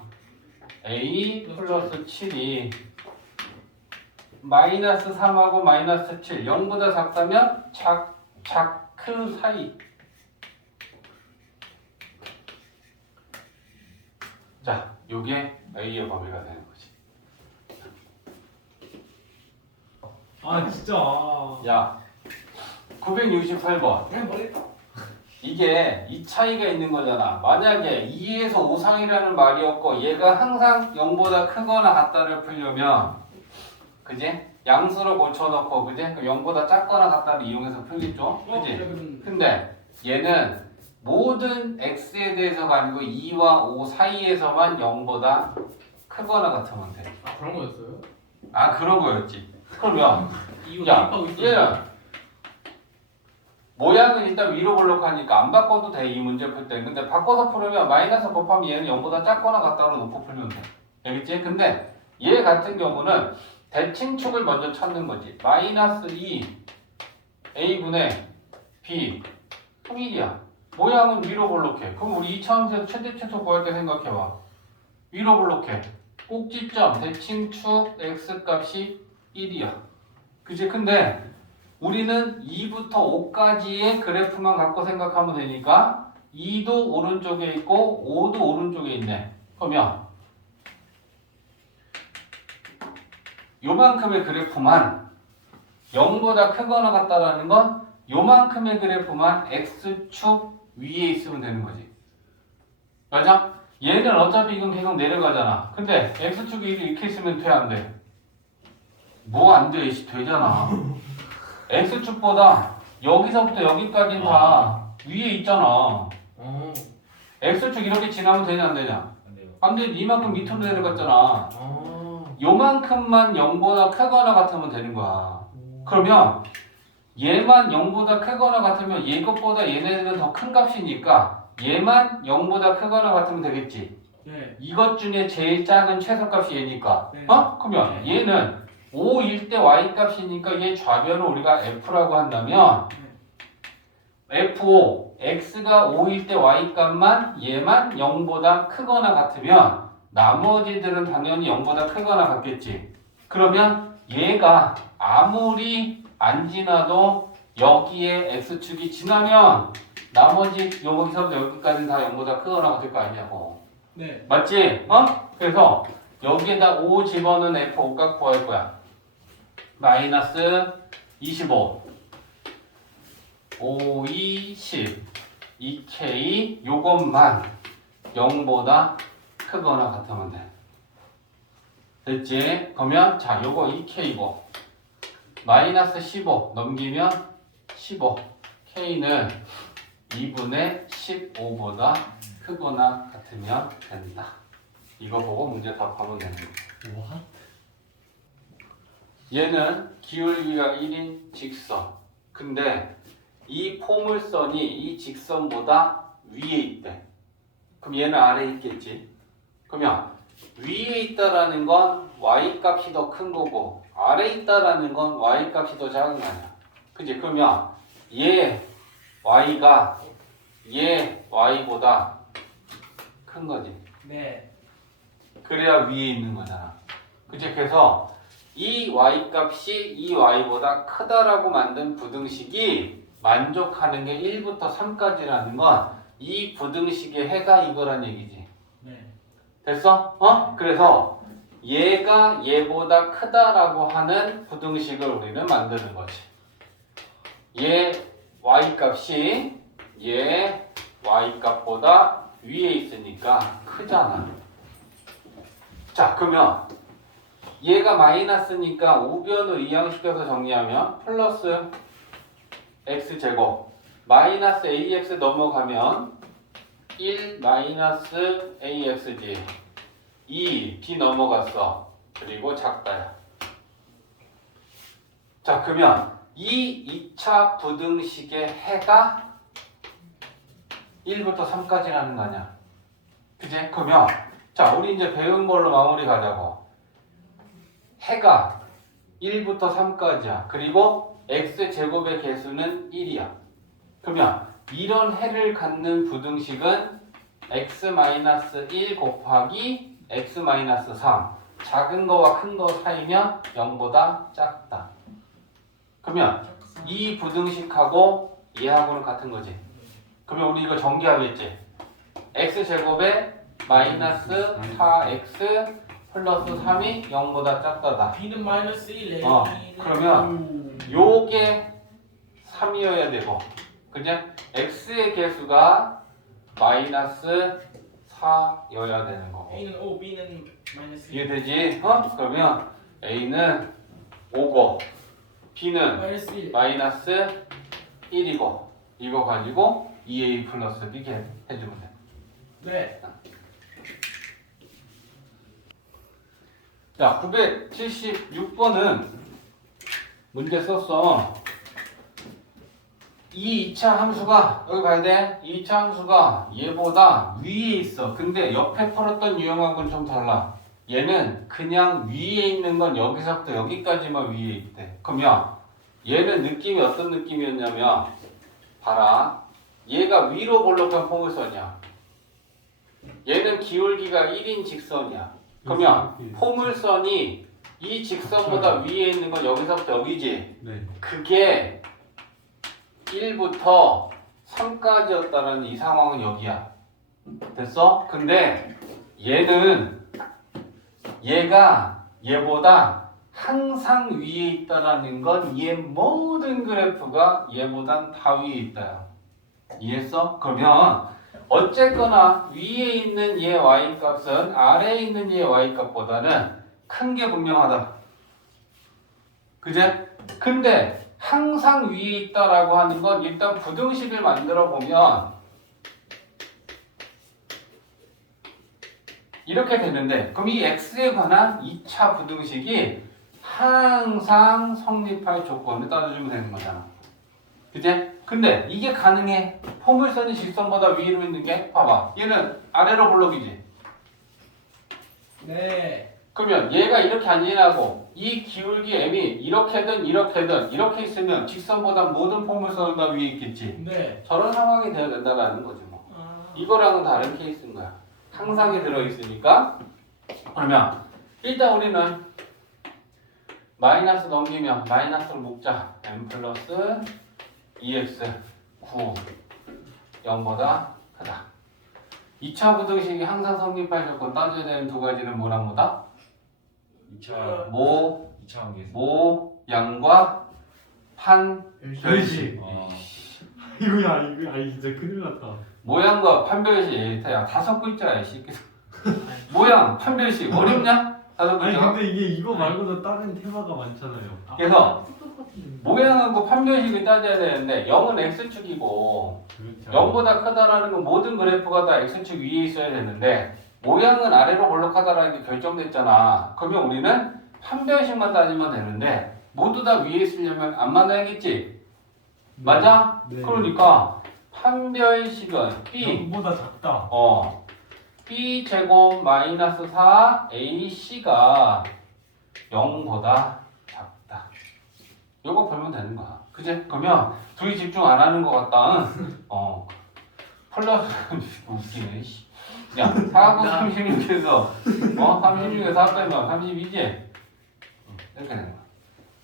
A 플러스 7이 마이너스 3하고 마이너스 7 0보다 작다면 큰 사이. 자, 요게 A의 범위가 되는 거지. 아 진짜. 야, 968번. 그냥 머리 이게 이 차이가 있는 거잖아. 만약에 2에서 5상이라는 말이 없고 얘가 항상 0보다 크거나 같다를 풀려면 그지? 양수로 고쳐놓고 그지? 0보다 작거나 같다를 이용해서 풀겠죠? 그지? 근데 얘는 모든 x에 대해서가 아니고 2와 5 사이에서만 0보다 크거나 같으면 돼. 아 그런 거였어요? 아, 그런 거였지. 그러면 이거 야, 대입하고 있어요. 얘는 모양은 일단 위로 볼록하니까 안 바꿔도 돼, 이 문제 풀 때. 근데 바꿔서 풀으면 마이너스 곱하면 얘는 0보다 작거나 같다로 놓고 풀면 돼. 알겠지? 근데 얘 같은 경우는 대칭축을 먼저 찾는 거지. 마이너스 2 A분의 B 통일이야. 모양은 위로 볼록해. 그럼 우리 2차원에서 최대 최소 구할 때 생각해봐. 위로 볼록해. 꼭지점 대칭축 x값이 1이야. 그치? 근데 우리는 2부터 5까지의 그래프만 갖고 생각하면 되니까 2도 오른쪽에 있고 5도 오른쪽에 있네. 그러면 요만큼의 그래프만 0보다 크거나 같다라는 건 요만큼의 그래프만 x축 위에 있으면 되는 거지. 맞아? 얘는 어차피 이건 계속 내려가잖아. 근데 x축이 이렇게 있으면 돼, 안 돼? 뭐 안 돼? 되잖아. x축보다 여기서부터 여기까지는 다 위에 있잖아. x축 이렇게 지나면 되냐 안 되냐? 안 돼요. 안 돼. 이만큼 밑으로 내려갔잖아. 요만큼만 0보다 크거나 같으면 되는 거야. 그러면 얘만 0보다 크거나 같으면 얘것보다 얘네들은 더 큰 값이니까 얘만 0보다 크거나 같으면 되겠지. 네. 이것 중에 제일 작은 최소값이 얘니까. 네. 그러면 얘는 5일 때 y값이니까 얘 좌변을 우리가 f라고 한다면 f5 x가 5일 때 y값만 얘만 0보다 크거나 같으면 나머지들은 당연히 0보다 크거나 같겠지. 그러면 얘가 아무리 안 지나도 여기에 x축이 지나면 나머지 여기서부터 여기까지는 다 0보다 크거나 같을 거 아니냐고. 네. 맞지? 그래서 여기에다 5 집어넣은 f5값 구할 거야. 마이너스 25 5, 2, 10 2k 요것만 0보다 크거나 같으면 돼. 됐지? 그러면 자 요거 2k고 마이너스 15 넘기면 15 k는 2분의 15보다 크거나 같으면 된다. 이거 보고 문제 답하면 되는 거야. What? 얘는 기울기가 1인 직선. 근데 이 포물선이 이 직선보다 위에 있대. 그럼 얘는 아래에 있겠지. 그러면 위에 있다라는 건 y 값이 더 큰 거고 아래에 있다라는 건 y 값이 더 작은 거 아니야. 그지? 그러면 얘 y가 얘 y보다 큰 거지. 네. 그래야 위에 있는 거잖아. 그치? 그래서 이 y값이 이 y보다 크다라고 만든 부등식이 만족하는 게 1부터 3까지라는 건 이 부등식의 해가 이거란 얘기지. 네. 됐어? 그래서 얘가 얘보다 크다라고 하는 부등식을 우리는 만드는 거지. 얘 y값이 얘 y값보다 위에 있으니까 크잖아. 자, 그러면 얘가 마이너스니까 우변을 이항시켜서 정리하면 플러스 x제곱 마이너스 ax 넘어가면 1 마이너스 ax지 2 b 넘어갔어. 그리고 작다야. 자, 그러면 이 2차 부등식의 해가 1부터 3까지라는 거 아니야. 그지? 그러면 자, 우리 이제 배운 걸로 마무리 가자고. 해가 1부터 3까지야. 그리고 x제곱의 개수는 1이야. 그러면 이런 해를 갖는 부등식은 x-1 곱하기 x-3 작은 거와 큰 거 사이면 0보다 작다. 그러면 이 부등식하고 얘하고는 같은 거지. 그러면 우리 이거 정리하겠지. x제곱에 마이너스 4x 플러스 3이 0보다 작다다. b는 마이너스 1, 그러면 요게 3이어야 되고, 그냥 x의 개수가 마이너스 4여야 되는 거고. a는 5, b는 마이너스 1. 이해되지? 그러면 a는 5고 b는 마이너스 1. 마이너스 1이고 이거 가지고 2a 플러스 b 해주면 돼. 네. 자, 976번은 문제 썼어. 이 2차 함수가 여기 봐야 돼. 2차 함수가 얘보다 위에 있어. 근데 옆에 풀었던 유형하고는 좀 달라. 얘는 그냥 위에 있는 건 여기서부터 여기까지만 위에 있대. 그러면 얘는 느낌이 어떤 느낌이었냐면 봐라. 얘가 위로 볼록한 포물선이야. 얘는 기울기가 1인 직선이야. 그러면 포물선이 이 직선보다 위에 있는 건 여기서부터 여기지. 네. 그게 1부터 3까지였다는 이 상황은 여기야. 됐어? 근데 얘가 얘보다 항상 위에 있다라는 건 얘 모든 그래프가 얘보단 다 위에 있다요. 이해했어? 그러면 어쨌거나 위에 있는 얘 y값은 아래에 있는 얘 y값보다는 큰 게 분명하다. 그제? 근데 항상 위에 있다라고 하는 건 일단 부등식을 만들어 보면 이렇게 되는데, 그럼 이 x에 관한 2차 부등식이 항상 성립할 조건을 따져주면 되는 거잖아. 그제? 근데 이게 가능해. 포물선이 직선보다 위로 있는 게 봐봐. 얘는 아래로 볼록이지. 네. 그러면 얘가 이렇게 안 지나고 이 기울기 m이 이렇게든 이렇게 있으면 직선보다 모든 포물선은 다 위에 있겠지. 네. 저런 상황이 되어야 된다는 거지 뭐. 아. 이거랑은 다른 케이스인 거야. 항상이 들어있으니까. 그러면 일단 우리는 마이너스 넘기면 마이너스를 묶자. m 플러스 2x 9 0보다 크다. 2차 부등식이 항상 성립할 조건 따져야 되는 두 가지는 뭐랑 뭐다? 2차 관계에서. 모양과 판별식. 이거 진짜 큰일 났다. 모양과 판별식. 야, 5글자야, 이 새끼. 모양, 판별식. 어렵냐? 5글자. 아니 근데 이거 말고도 다른 테마가 많잖아요. 그래서 모양하고 판별식을 따져야 되는데 0은 x축이고 그렇죠. 0보다 크다라는 건 모든 그래프가 다 x축 위에 있어야 되는데 모양은 아래로 볼록하다라는 게 결정됐잖아. 그러면 우리는 판별식만 따지면 되는데 모두 다 위에 있으려면 안 만나야겠지? 맞아? 네. 그러니까 판별식은 b 0보다 작다. b 제곱 마이너스 4 ac가 0보다 작다. 요거 보면 되는 거야. 그제? 그러면 둘이 집중 안 하는 것 같다. 플러스 웃기네. 씨. 야, 4구 36에서 36에서 4 빼면 32지? 이렇게 되는 거야.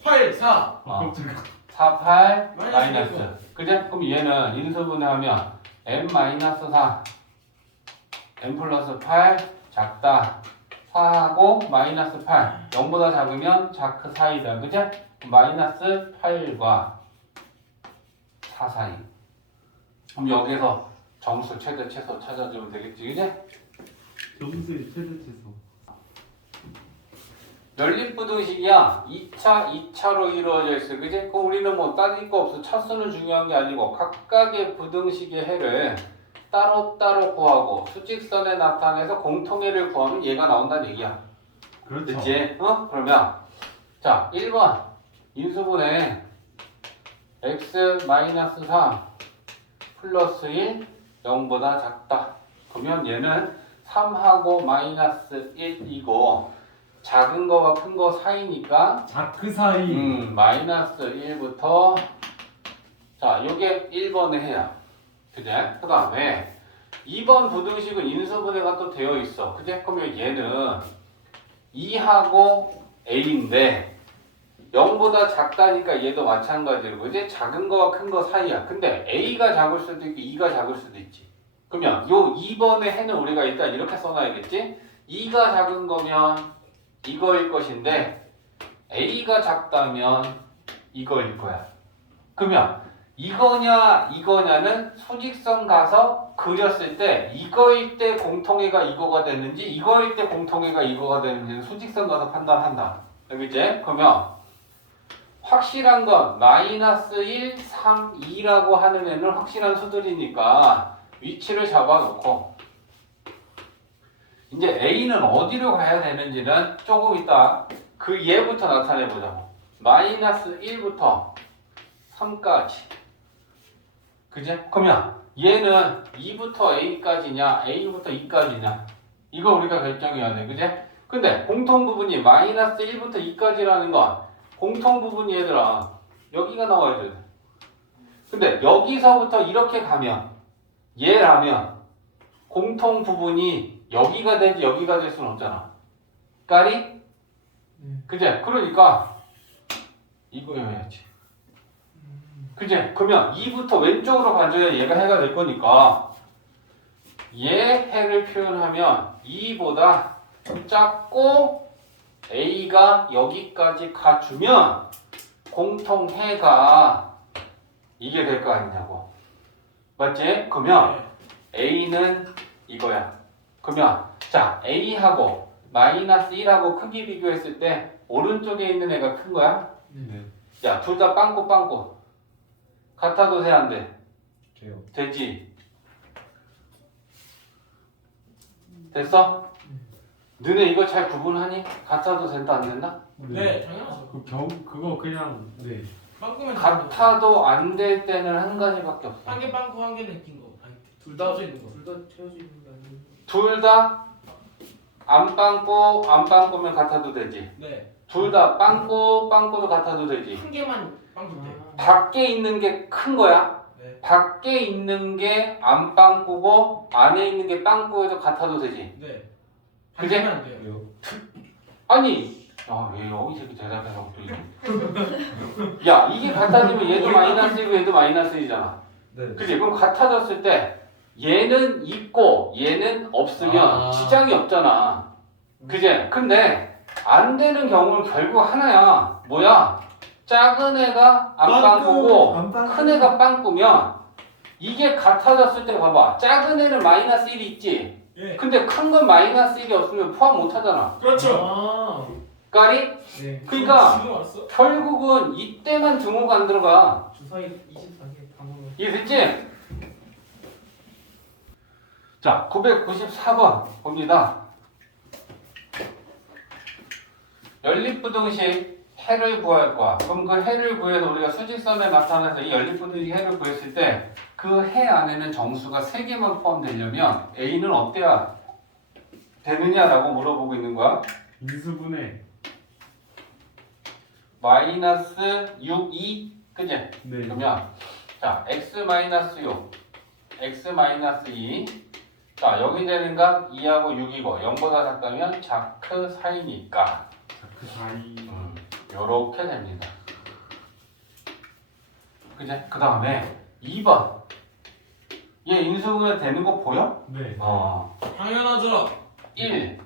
8, 4. 깜짝이야. 4, 8, 마이너스 마이너스. 그제? 그럼 얘는 인수분해하면 m 마이너스 4, m 플러스 8 작다. 4하고 마이너스 8, 0보다 작으면 자크 사이다. 그제? 마이너스 8과 4 사이. 그럼 여기서 정수 최대 최소 찾아주면 되겠지, 그제? 점수의 최대 최소. 연립부등식이야. 2차로 이루어져 있어. 그지? 그럼 우리는 뭐 따질 거 없어. 차수는 중요한 게 아니고 각각의 부등식의 해를 따로따로 구하고 수직선에 나타내서 공통해를 구하면 얘가 나온다는 얘기야. 그렇죠. 그치? 그러면 자 1번 인수분해 x-3 플러스 1 0보다 작다. 그러면 얘는 3하고 마이너스 1이고 작은 거와 큰 거 사이니까 자크 사이. 마이너스 1부터 자 요게 1번의 해야. 그제? 그 다음에 2번 부등식은 인수분해가 또 되어 있어. 그제? 그러면 얘는 2하고 a인데 0보다 작다니까 얘도 마찬가지로 그지? 작은 거와 큰 거 사이야. 근데 a가 작을 수도 있고 2가 작을 수도 있지. 그러면 요 2번의 해는 우리가 일단 이렇게 써놔야겠지? 2가 작은 거면 이거일 것인데 a가 작다면 이거일 거야. 그러면 이거냐는 수직선 가서 그렸을 때 이거일 때 공통해가 이거가 됐는지 이거일 때 공통해가 이거가 됐는지는 수직선 가서 판단한다. 알겠지? 그러면 확실한 건 마이너스 1, 3, 2라고 하는 애는 확실한 수들이니까 위치를 잡아놓고 이제 A는 어디로 가야 되는지는 조금 이따 그 얘부터 나타내보자고. 마이너스 1부터 3까지. 그제? 그러면 얘는 2부터 A까지냐 A부터 2까지냐 이거 우리가 결정해야 돼. 그제? 근데 공통 부분이 마이너스 1부터 2까지라는 건 공통 부분이 얘들아 여기가 나와야 돼. 근데 여기서부터 이렇게 가면 얘라면 공통 부분이 여기가 되지 여기가 될 수는 없잖아. 까리? 그제? 그러니까 이거여야지. 그제? 그러면 2부터 왼쪽으로 가져야 얘가 해가 될 거니까 얘 해를 표현하면 2보다 작고 A가 여기까지 가주면 공통해가 이게 될 거 아니냐고. 맞지? 그러면 A는 이거야. 그러면 자 A하고 마이너스 1하고 크기 비교했을 때 오른쪽에 있는 애가 큰 거야? 네. 야, 둘 다 빵꾸 같아도 돼, 안 돼? 돼요. 되지? 됐어? 너네 이거 잘 구분하니? 같아도 된다, 안 된다? 네, 당연하죠. 그거 그냥 네. 빵꾸면 같아도 안 될 때는 한 가지밖에 없어. 한개 빵꾸 한 개 느낀 거. 아니, 둘다 있는 거. 둘 다 채워져 있는 게 아니고. 둘 다 안 빵꾸면 같아도 되지. 네. 둘 다 빵꾸도 같아도 되지. 한 개만 빵꾸 돼. 밖에 있는 게 큰 거야. 네. 밖에 있는 게 안 빵꾸고 안에 있는 게 빵꾸해도 같아도 되지. 네. 그제? 반대면 안 돼요. 왜요? 아니, 왜 여기 새끼 대답해서 또 이게. 야, 이게 같아지면 얘도 마이너스이고 얘도 마이너스이잖아. 네. 그지? 그럼 같아졌을 때 얘는 있고 얘는 없으면 지장이 없잖아. 그지? 근데 안 되는 경우는 결국 하나야. 뭐야? 작은 애가 안 빵꾸고 큰 애가 빵꾸면 이게 같아졌을 때 봐봐. 작은 애는 마이너스 1이 있지. 예. 근데 큰 건 마이너스 1이 없으면 포함 못 하잖아. 그렇죠. 아. 까리? 네. 그러니까 지금 왔어? 결국은 이때만 등호가 안 들어가. 주사위 24개 방법을. 이해됐지? 자, 994번 봅니다. 연립부등식 해를 구할 거야. 그럼 그 해를 구해서 우리가 수직선에 나타내서 이 연립부등식 해를 구했을 때 그 해 안에는 정수가 3개만 포함되려면 A는 어때야 되느냐라고 물어보고 있는 거야. 인수분해. 마이너스 6, 2 그지? 네. 그러면 자 x-6 x-2 자 여기 되는 값 2하고 6이고 0보다 작다면 자크 사이니까 그 사이. 요렇게 됩니다. 그제? 그 다음에 2번 얘 인수분해 되는 거 보여? 네. 당연하죠. 1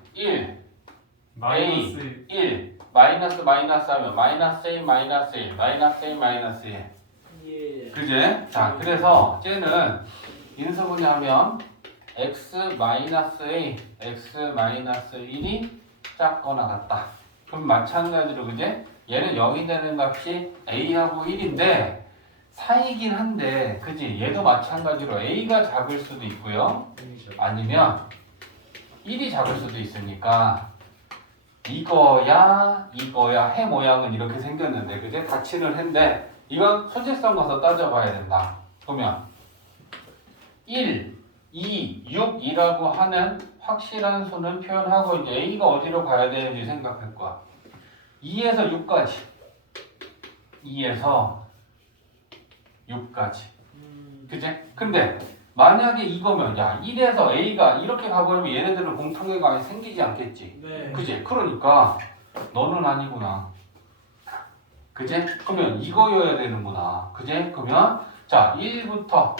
마이너스 1 마이너스 하면 마이너스 A 마이너스 1 마이너스 A 마이너스 1 예. 그제? 자, 그래서 쟤는 인수분해하면 x 마이너스 a, x 마이너스 1이 작거나 같다. 그럼 마찬가지로 그제? 얘는 0이 되는 값이 a하고 1인데 사이긴 한데, 그지? 얘도 마찬가지로 a가 작을 수도 있고요. 아니면 1이 작을 수도 있으니까 이거야 해 모양은 이렇게 생겼는데, 그제? 같이는 했는데 이건 소재성 가서 따져봐야 된다. 보면 1, 2, 6이라고 하는 확실한 수는 표현하고 이제 A가 어디로 가야 되는지 생각할 거야. 2에서 6까지 2에서 6까지 그제? 근데 만약에 이거면 야 1에서 A가 이렇게 가버리면 얘네들은 공통회가 생기지 않겠지. 네. 그지? 그러니까 너는 아니구나. 그제? 그러면 이거여야 되는구나. 그제? 그러면 자 1부터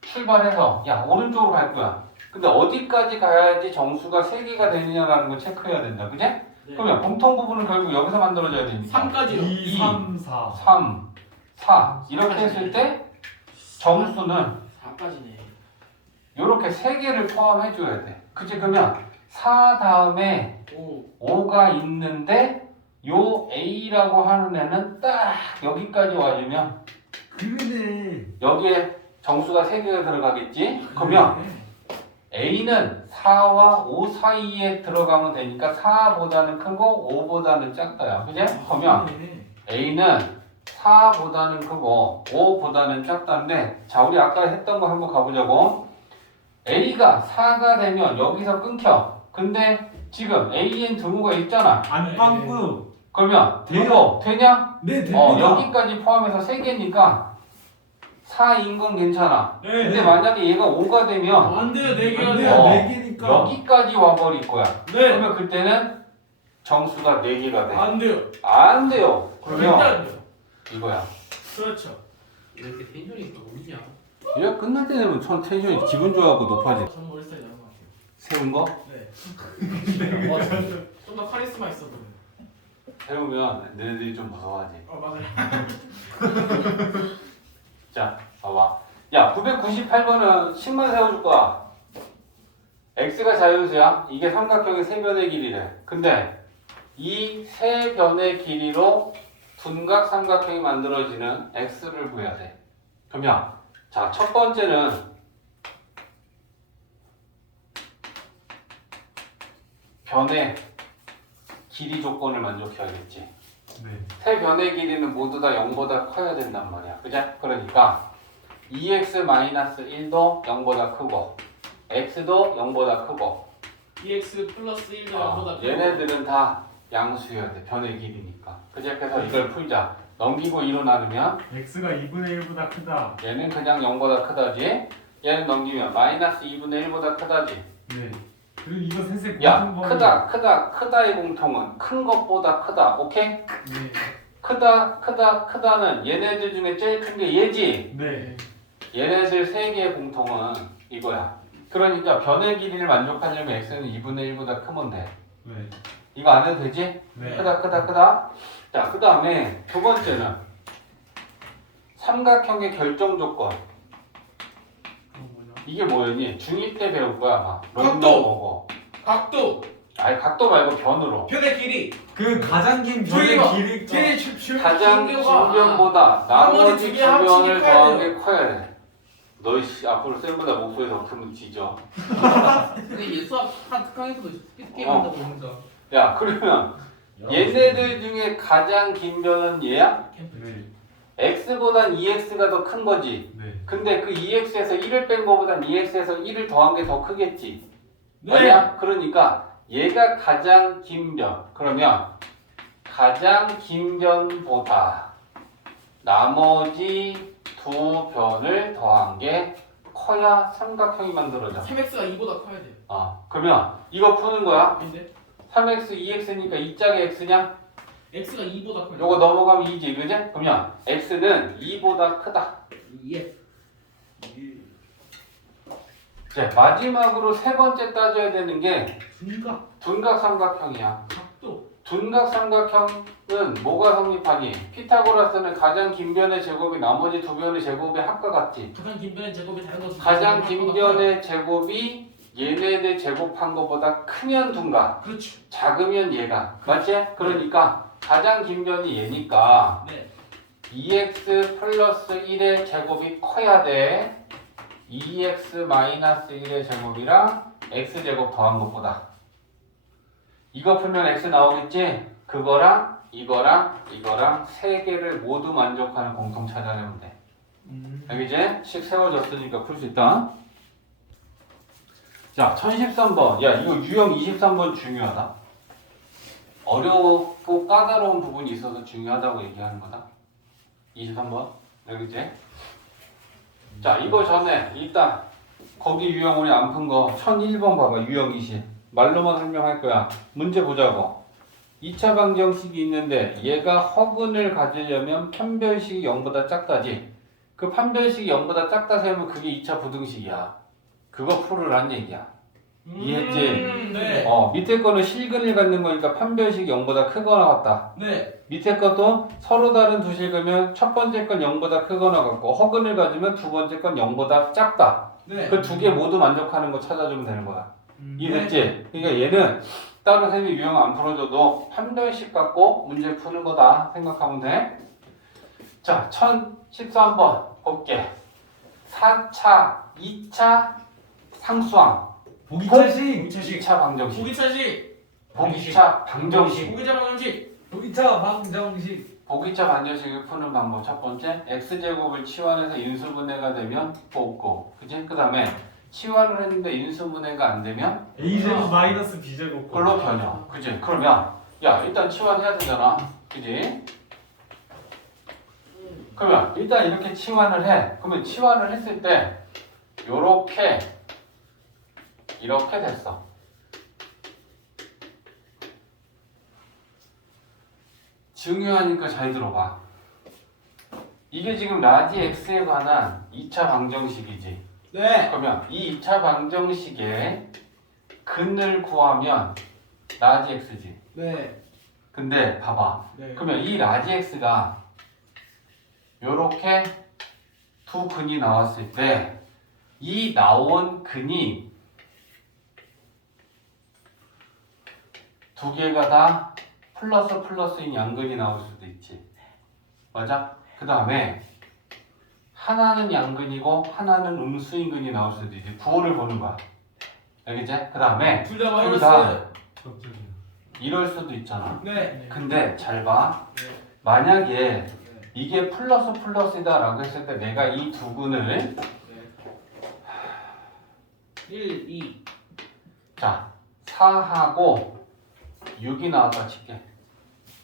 출발해서 야 오른쪽으로 갈 거야. 근데 어디까지 가야지 정수가 3개가 되느냐라는 걸 체크해야 된다. 그제? 네. 그러면 공통 부분은 결국 여기서 만들어져야 되니까 3까지요. 2, 3, 4. 3, 4 이렇게 했을 때 정수는 4까지네. 이렇게 3개를 포함해 줘야 돼. 그치? 그러면 4 다음에 5가 있는데 요 A라고 하는 애는 딱 여기까지 와주면 그러네. 여기에 정수가 3개가 들어가겠지? 그러면 A는 4와 5 사이에 들어가면 되니까 4보다는 크고 5보다는 작다야. 그지? 그러면 A는 4보다는 크고 5보다는 작다인데 자 우리 아까 했던 거 한번 가보자고. A가 4가 되면 여기서 끊겨. 근데 지금 AN 등호가 있잖아. 안 빵꾸. 그러면 돼요. 이거 되냐? 네, 됩니다. 여기까지 포함해서 3개니까 4인 건 괜찮아. 네. 근데 만약에 얘가 5가 되면 안 돼요. 4개가 안 돼요. 돼요. 어, 4개니까. 여기까지 와버릴 거야. 네. 그러면 그때는 정수가 4개가 돼. 안 돼요. 안 돼요. 절대 그러면 안 돼요. 이거야. 그렇죠. 이렇게 텐션이 또 오르냐? 이래 끝날 때 되면 전 텐션이 기분 좋아하고 높아지. 저는 머리 스타일 나은 것 같아요. 세운 거? 네. 좀 더 카리스마 있어 보여요. 세우면 너네들이 좀 무서워하지. 맞아요. 자, 봐봐. 야, 998번은 10만 세워줄 거야. x가 자연수야. 이게 삼각형의 세 변의 길이래. 근데 이 세 변의 길이로 둔각 삼각형이 만들어지는 x를 구해야 돼. 그러면 자, 첫 번째는 변의 길이 조건을 만족해야겠지. 네. 세 변의 길이는 모두 다 0보다 커야 된단 말이야. 그죠? 그러니까 2x-1도 0보다 크고 x도 0보다 크고 EX 플러스 1도 0보다 크고. 얘네들은 다 양수여야 돼. 변의 길이니까. 그죠? 그래서 이걸 풀자. 넘기고 2로 나누면 x가 2분의 1보다 크다. 얘는 그냥 0보다 크다지. 얘는 넘기면 마이너스 2분의 1보다 크다지. 네. 그리고 이거 셋의 야, 공통범위. 크다의 공통은 큰 것보다 크다. 오케이? 네. 크다는 얘네들 중에 제일 큰 게 얘지. 네. 얘네들 세 개의 공통은 이거야. 그러니까 변의 길이를 만족하려면 x는 2분의 1보다 크면 돼. 네. 이거 안 해도 되지? 네. 크다. 자, 그 다음에 두 번째는 삼각형의 결정 조건. 이게 뭐였니? 중2 때 배울 거야 아마. 롱도 보고. 각도. 아니 각도 말고 변으로. 변의 길이. 그 가장 긴 변의 길이가 가장 긴 변보다 나머지 두 두개 합치게 변을 커야 더한 돼요. 게 커야 돼. 너희 씨 앞으로 쌤보다 목소리 더 크면 뒤져. 근데 얘 수학 한 특강에서도 스피드 게임 어. 한다고 그러니까. 야 그러면 얘네들 중에 가장 긴 변은 얘야? 네. x보단 2x가 더 큰 거지. 네. 근데 그 2x에서 1을 뺀 거보단 2x에서 1을 더한 게 더 크겠지. 네. 아니야? 그러니까 얘가 가장 긴 변. 그러면 가장 긴 변보다 나머지 두 변을 더한 게 커야 삼각형이 만들어져. 3x가 2보다 커야 돼요. 그러면 이거 푸는 거야. 근데 3x, 2x니까 2짝의 x냐? x가 2보다 커요. 요거 넘어가면 2지, 그지? 그러면 x는 2보다 크다. 예. 이제 마지막으로 세 번째 따져야 되는 게 중각. 둔각 삼각형이야. 각도. 둔각 삼각형은 뭐가 성립하니? 피타고라스는 가장 긴 변의 제곱이 나머지 두 변의 제곱의 합과 같지. 가장 긴 변의 제곱이 다른 것은 가장 긴 변의 제곱이 얘네들 제곱한 것보다 크면 둔각, 그렇죠. 작으면 얘가. 맞지? 그러니까 가장 긴 변이 얘니까 네. 2x 플러스 1의 제곱이 커야 돼. 2x 마이너스 1의 제곱이랑 x제곱 더한 것보다. 이거 풀면 x 나오겠지? 그거랑 이거랑 세 개를 모두 만족하는 공통 찾아내면 돼. 여기 이제 식 세워졌으니까 풀 수 있다. 자, 1013번. 야, 이거 유형 23번 중요하다. 어렵고 까다로운 부분이 있어서 중요하다고 얘기하는 거다. 23번. 여기 이제. 자, 이거 전에 일단 거기 유형 우리 안 푼 거 1001번 봐봐. 유형 20. 말로만 설명할 거야. 문제 보자고. 2차 방정식이 있는데 얘가 허근을 가지려면 판별식이 0보다 작다지. 그 판별식이 0보다 작다 세우면 그게 2차 부등식이야. 그거 풀으란 얘기야. 이해했지? 네. 밑에 거는 실근을 갖는 거니까 판별식이 0보다 크거나 같다. 네. 밑에 것도 서로 다른 두 실근면 첫 번째 건 0보다 크거나 같고 허근을 가지면 두 번째 건 0보다 작다. 네. 그 두 개 모두 만족하는 거 찾아주면 되는 거야. 이해됐지? 그러니까 얘는 따로 쌤이 유형 안 풀어줘도 판별식 갖고 문제 푸는 거다 생각하면 돼. 자, 1013번 볼게. 4차, 2차 상수항. 보기차식. 2차 방정식. 보기차식. 보기차 방정식. 보기차 방정식. 보기차 방정식. 보기차 방정식을 푸는 방법 첫 번째, x제곱을 치환해서 인수분해가 되면 뽑고, 그지? 그 다음에 치환을 했는데 인수분해가 안 되면 a제곱 마이너스 b제곱. 그걸로 변형, 그지? 그러면 야 일단 치환해야 되잖아, 그지? 그러면 일단 이렇게 치환을 해. 그러면 치환을 했을 때 이렇게 됐어. 중요하니까 잘 들어봐. 이게 지금 라지 x에 관한 2차 방정식이지. 네. 그러면 이 2차 방정식의 근을 구하면 라지 x지. 네. 근데 봐봐. 네. 그러면 이 라지 x가 요렇게 두 근이 나왔을 때 이 나온 근이 두 개가 다 플러스 플러스인 양근이 나올 수도 있지. 맞아? 그 다음에 하나는 양근이고 하나는 음수인 근이 나올 수도 있지. 부호를 보는 거야. 알겠지? 그 다음에 둘 다 둘 마이너스. 다 이럴 수도 있잖아. 네. 근데 잘 봐. 네. 만약에 이게 플러스 플러스다 라고 했을 때 내가 이 두 근을 1, 2. 자 4하고 6이 나왔다 칠게.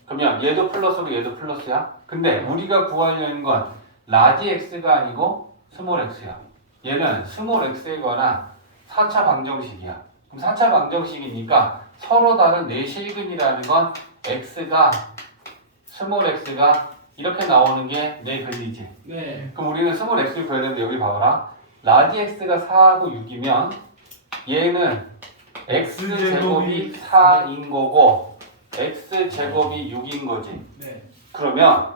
그러면 얘도 플러스고 얘도 플러스야. 근데 우리가 구하려는 건 라지 x가 아니고 스몰 x야. 얘는 스몰 x에 관한 4차 방정식이야. 그럼 4차 방정식이니까 서로 다른 내실근이라는 건 x가 스몰 x가 이렇게 나오는 게 내 근이지. 네. 그럼 우리는 스몰 x를 구해야 되는데 여기 봐봐라. 라지 x가 4하고 6이면 얘는 x제곱이 4인 거고 x제곱이 6인 거지. 네. 그러면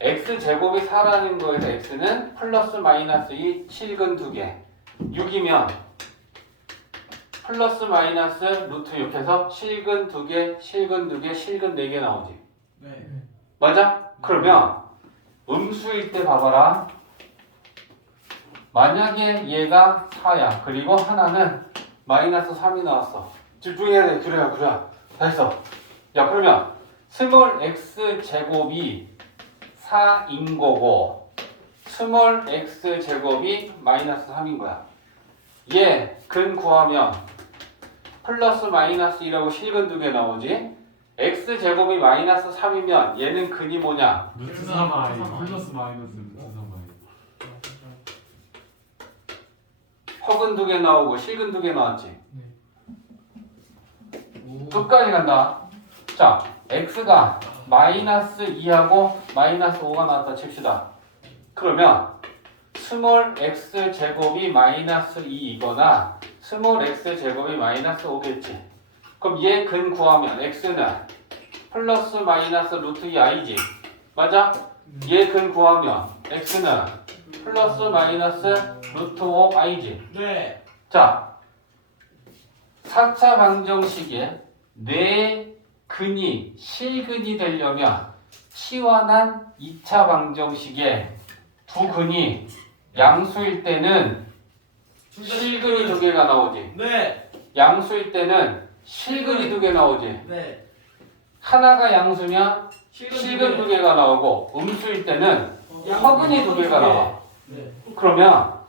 x제곱이 4라는 거에서 x는 플러스 마이너스 2 실근 2개 6이면 플러스 마이너스 루트 6해서 실근 2개 실근 2개 실근 4개 나오지. 네. 맞아? 그러면 음수일 때 봐봐라. 만약에 얘가 4야. 그리고 하나는 마이너스 3이 나왔어. 집중해야 돼. 그래야. 다 했어. 야, 그러면 스몰 x 제곱이 4인 거고 스몰 x 제곱이 마이너스 3인 거야. 얘 근 구하면 플러스 마이너스 2라고 실근 2개 나오지. x 제곱이 마이너스 3이면 얘는 근이 뭐냐? 루트 3i 플러스 마이너스 루트 3i. 허근 2개 나오고 실근 2개 나왔지. 오. 끝까지 간다. 자, x가 마이너스 2하고 마이너스 5가 나왔다 칩시다. 그러면 스몰 x 제곱이 마이너스 2이거나 스몰 x 제곱이 마이너스 5겠지. 그럼 얘 근 구하면 x는 플러스 마이너스 루트 2i지. 맞아? 얘 근 구하면 x는 플러스 마이너스 루트 5i지. 네. 자, 4차 방정식에 네 근이 실근이 되려면 치환한 2차 방정식에 두 근이 양수일 때는 실근이 2개가 나오지. 네. 양수일 때는 실근이 2개 나오지. 네. 하나가 양수면 실근 2개가 나오고 음수일 때는 허근이 2개가 나와. 네. 그러면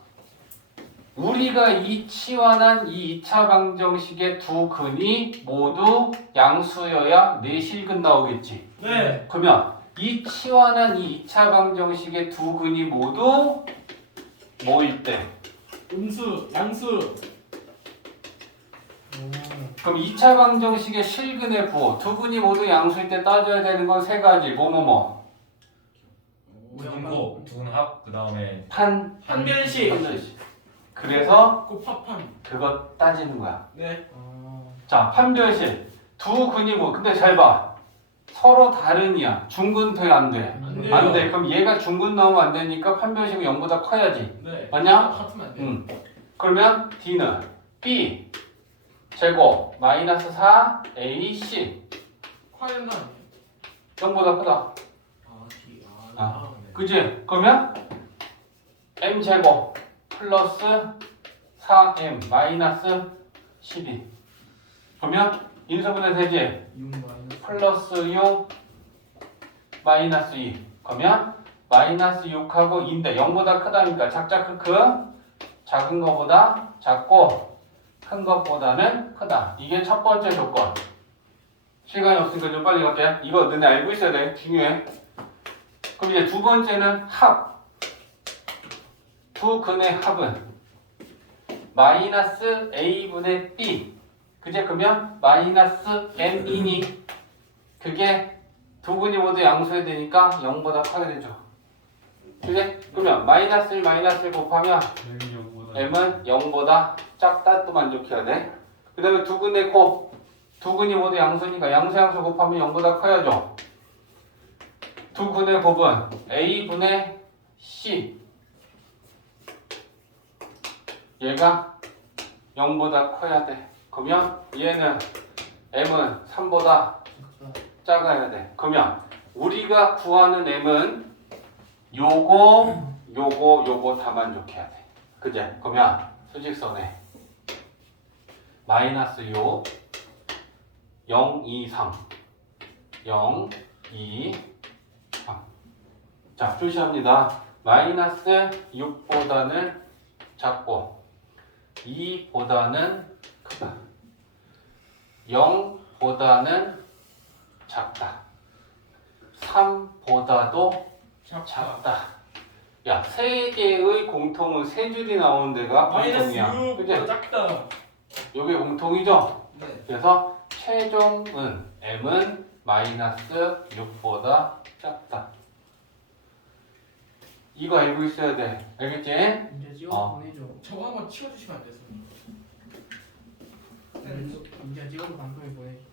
우리가 이 치환한 이 2차 방정식의 두 근이 모두 양수여야 내실근 나오겠지. 네. 그러면 이 치환한 이 2차 방정식의 두 근이 모두 뭐일 때? 음수, 양수. 그럼 2차 방정식의 실근의 부호 두 근이 모두 양수일 때 따져야 되는 건 세 가지. 뭐뭐뭐. 두근고 두근합 그 다음에 판별식. 판별식. 그래서 곱합판. 그거 따지는 거야. 네. 자, 판별식. 두 근이 뭐 근데 잘 봐. 서로 다른이야. 중근 돼 안 돼? 안 돼요. 안 돼. 그럼 얘가 중근 나오면 안 되니까 판별식은 0보다 커야지. 네. 맞냐? 같으면 안 돼요. 그러면 D는 B 제곱 마이너스 4 AC 화연다 아니에요? 0보다 크다. 아, D. 네. 그지? 그러면 M 제곱 플러스 4M 마이너스 12. 그러면 인수분해 되지? 6 마이너스. 플러스 6 마이너스 2. 그러면 마이너스 6하고 2인데 0보다 크다니까 작자 크크 작은 거보다 작고 큰 것보다는 크다. 이게 첫 번째 조건. 시간이 없으니까 좀 빨리 갈게. 이거 너네 알고 있어야 돼. 중요해. 그럼 이제 두 번째는 합. 두 근의 합은 마이너스 A분의 B. 그제 그러면 마이너스 M이니 그게 두 근이 모두 양수해야 되니까 0보다 커야 되죠. 그지? 그러면 마이너스 1 마이너스 1 곱하면 m은 0보다 작다 또 만족해야 돼. 그 다음에 두 근의 곱, 두 근이 모두 양수니까 양수 양수 곱하면 0보다 커야죠. 두 근의 곱은 a분의 c, 얘가 0보다 커야 돼. 그러면 얘는 m은 3보다 작아야 돼. 그러면 우리가 구하는 m은 요거 다 만족해야 돼. 그제? 그러면 수직선에 마이너스 요 0, 2, 3 0, 2, 3 자, 표시합니다. 마이너스 6보다는 작고 2보다는 크다. 0보다는 작다. 3보다도 작다. 야, 세 개의 공통은 세 줄이 나오는 데가 마이너스 공통이야. 6보다 그지? 작다. 요게 공통이죠? 네. 그래서 최종은 m은 마이너스 6보다 작다. 이거 알고 있어야 돼. 알겠지? 이제 찍어 어. 보내줘. 저거 한번 치워주시면 안 돼요? 이제 찍어서 방송에 보내줘.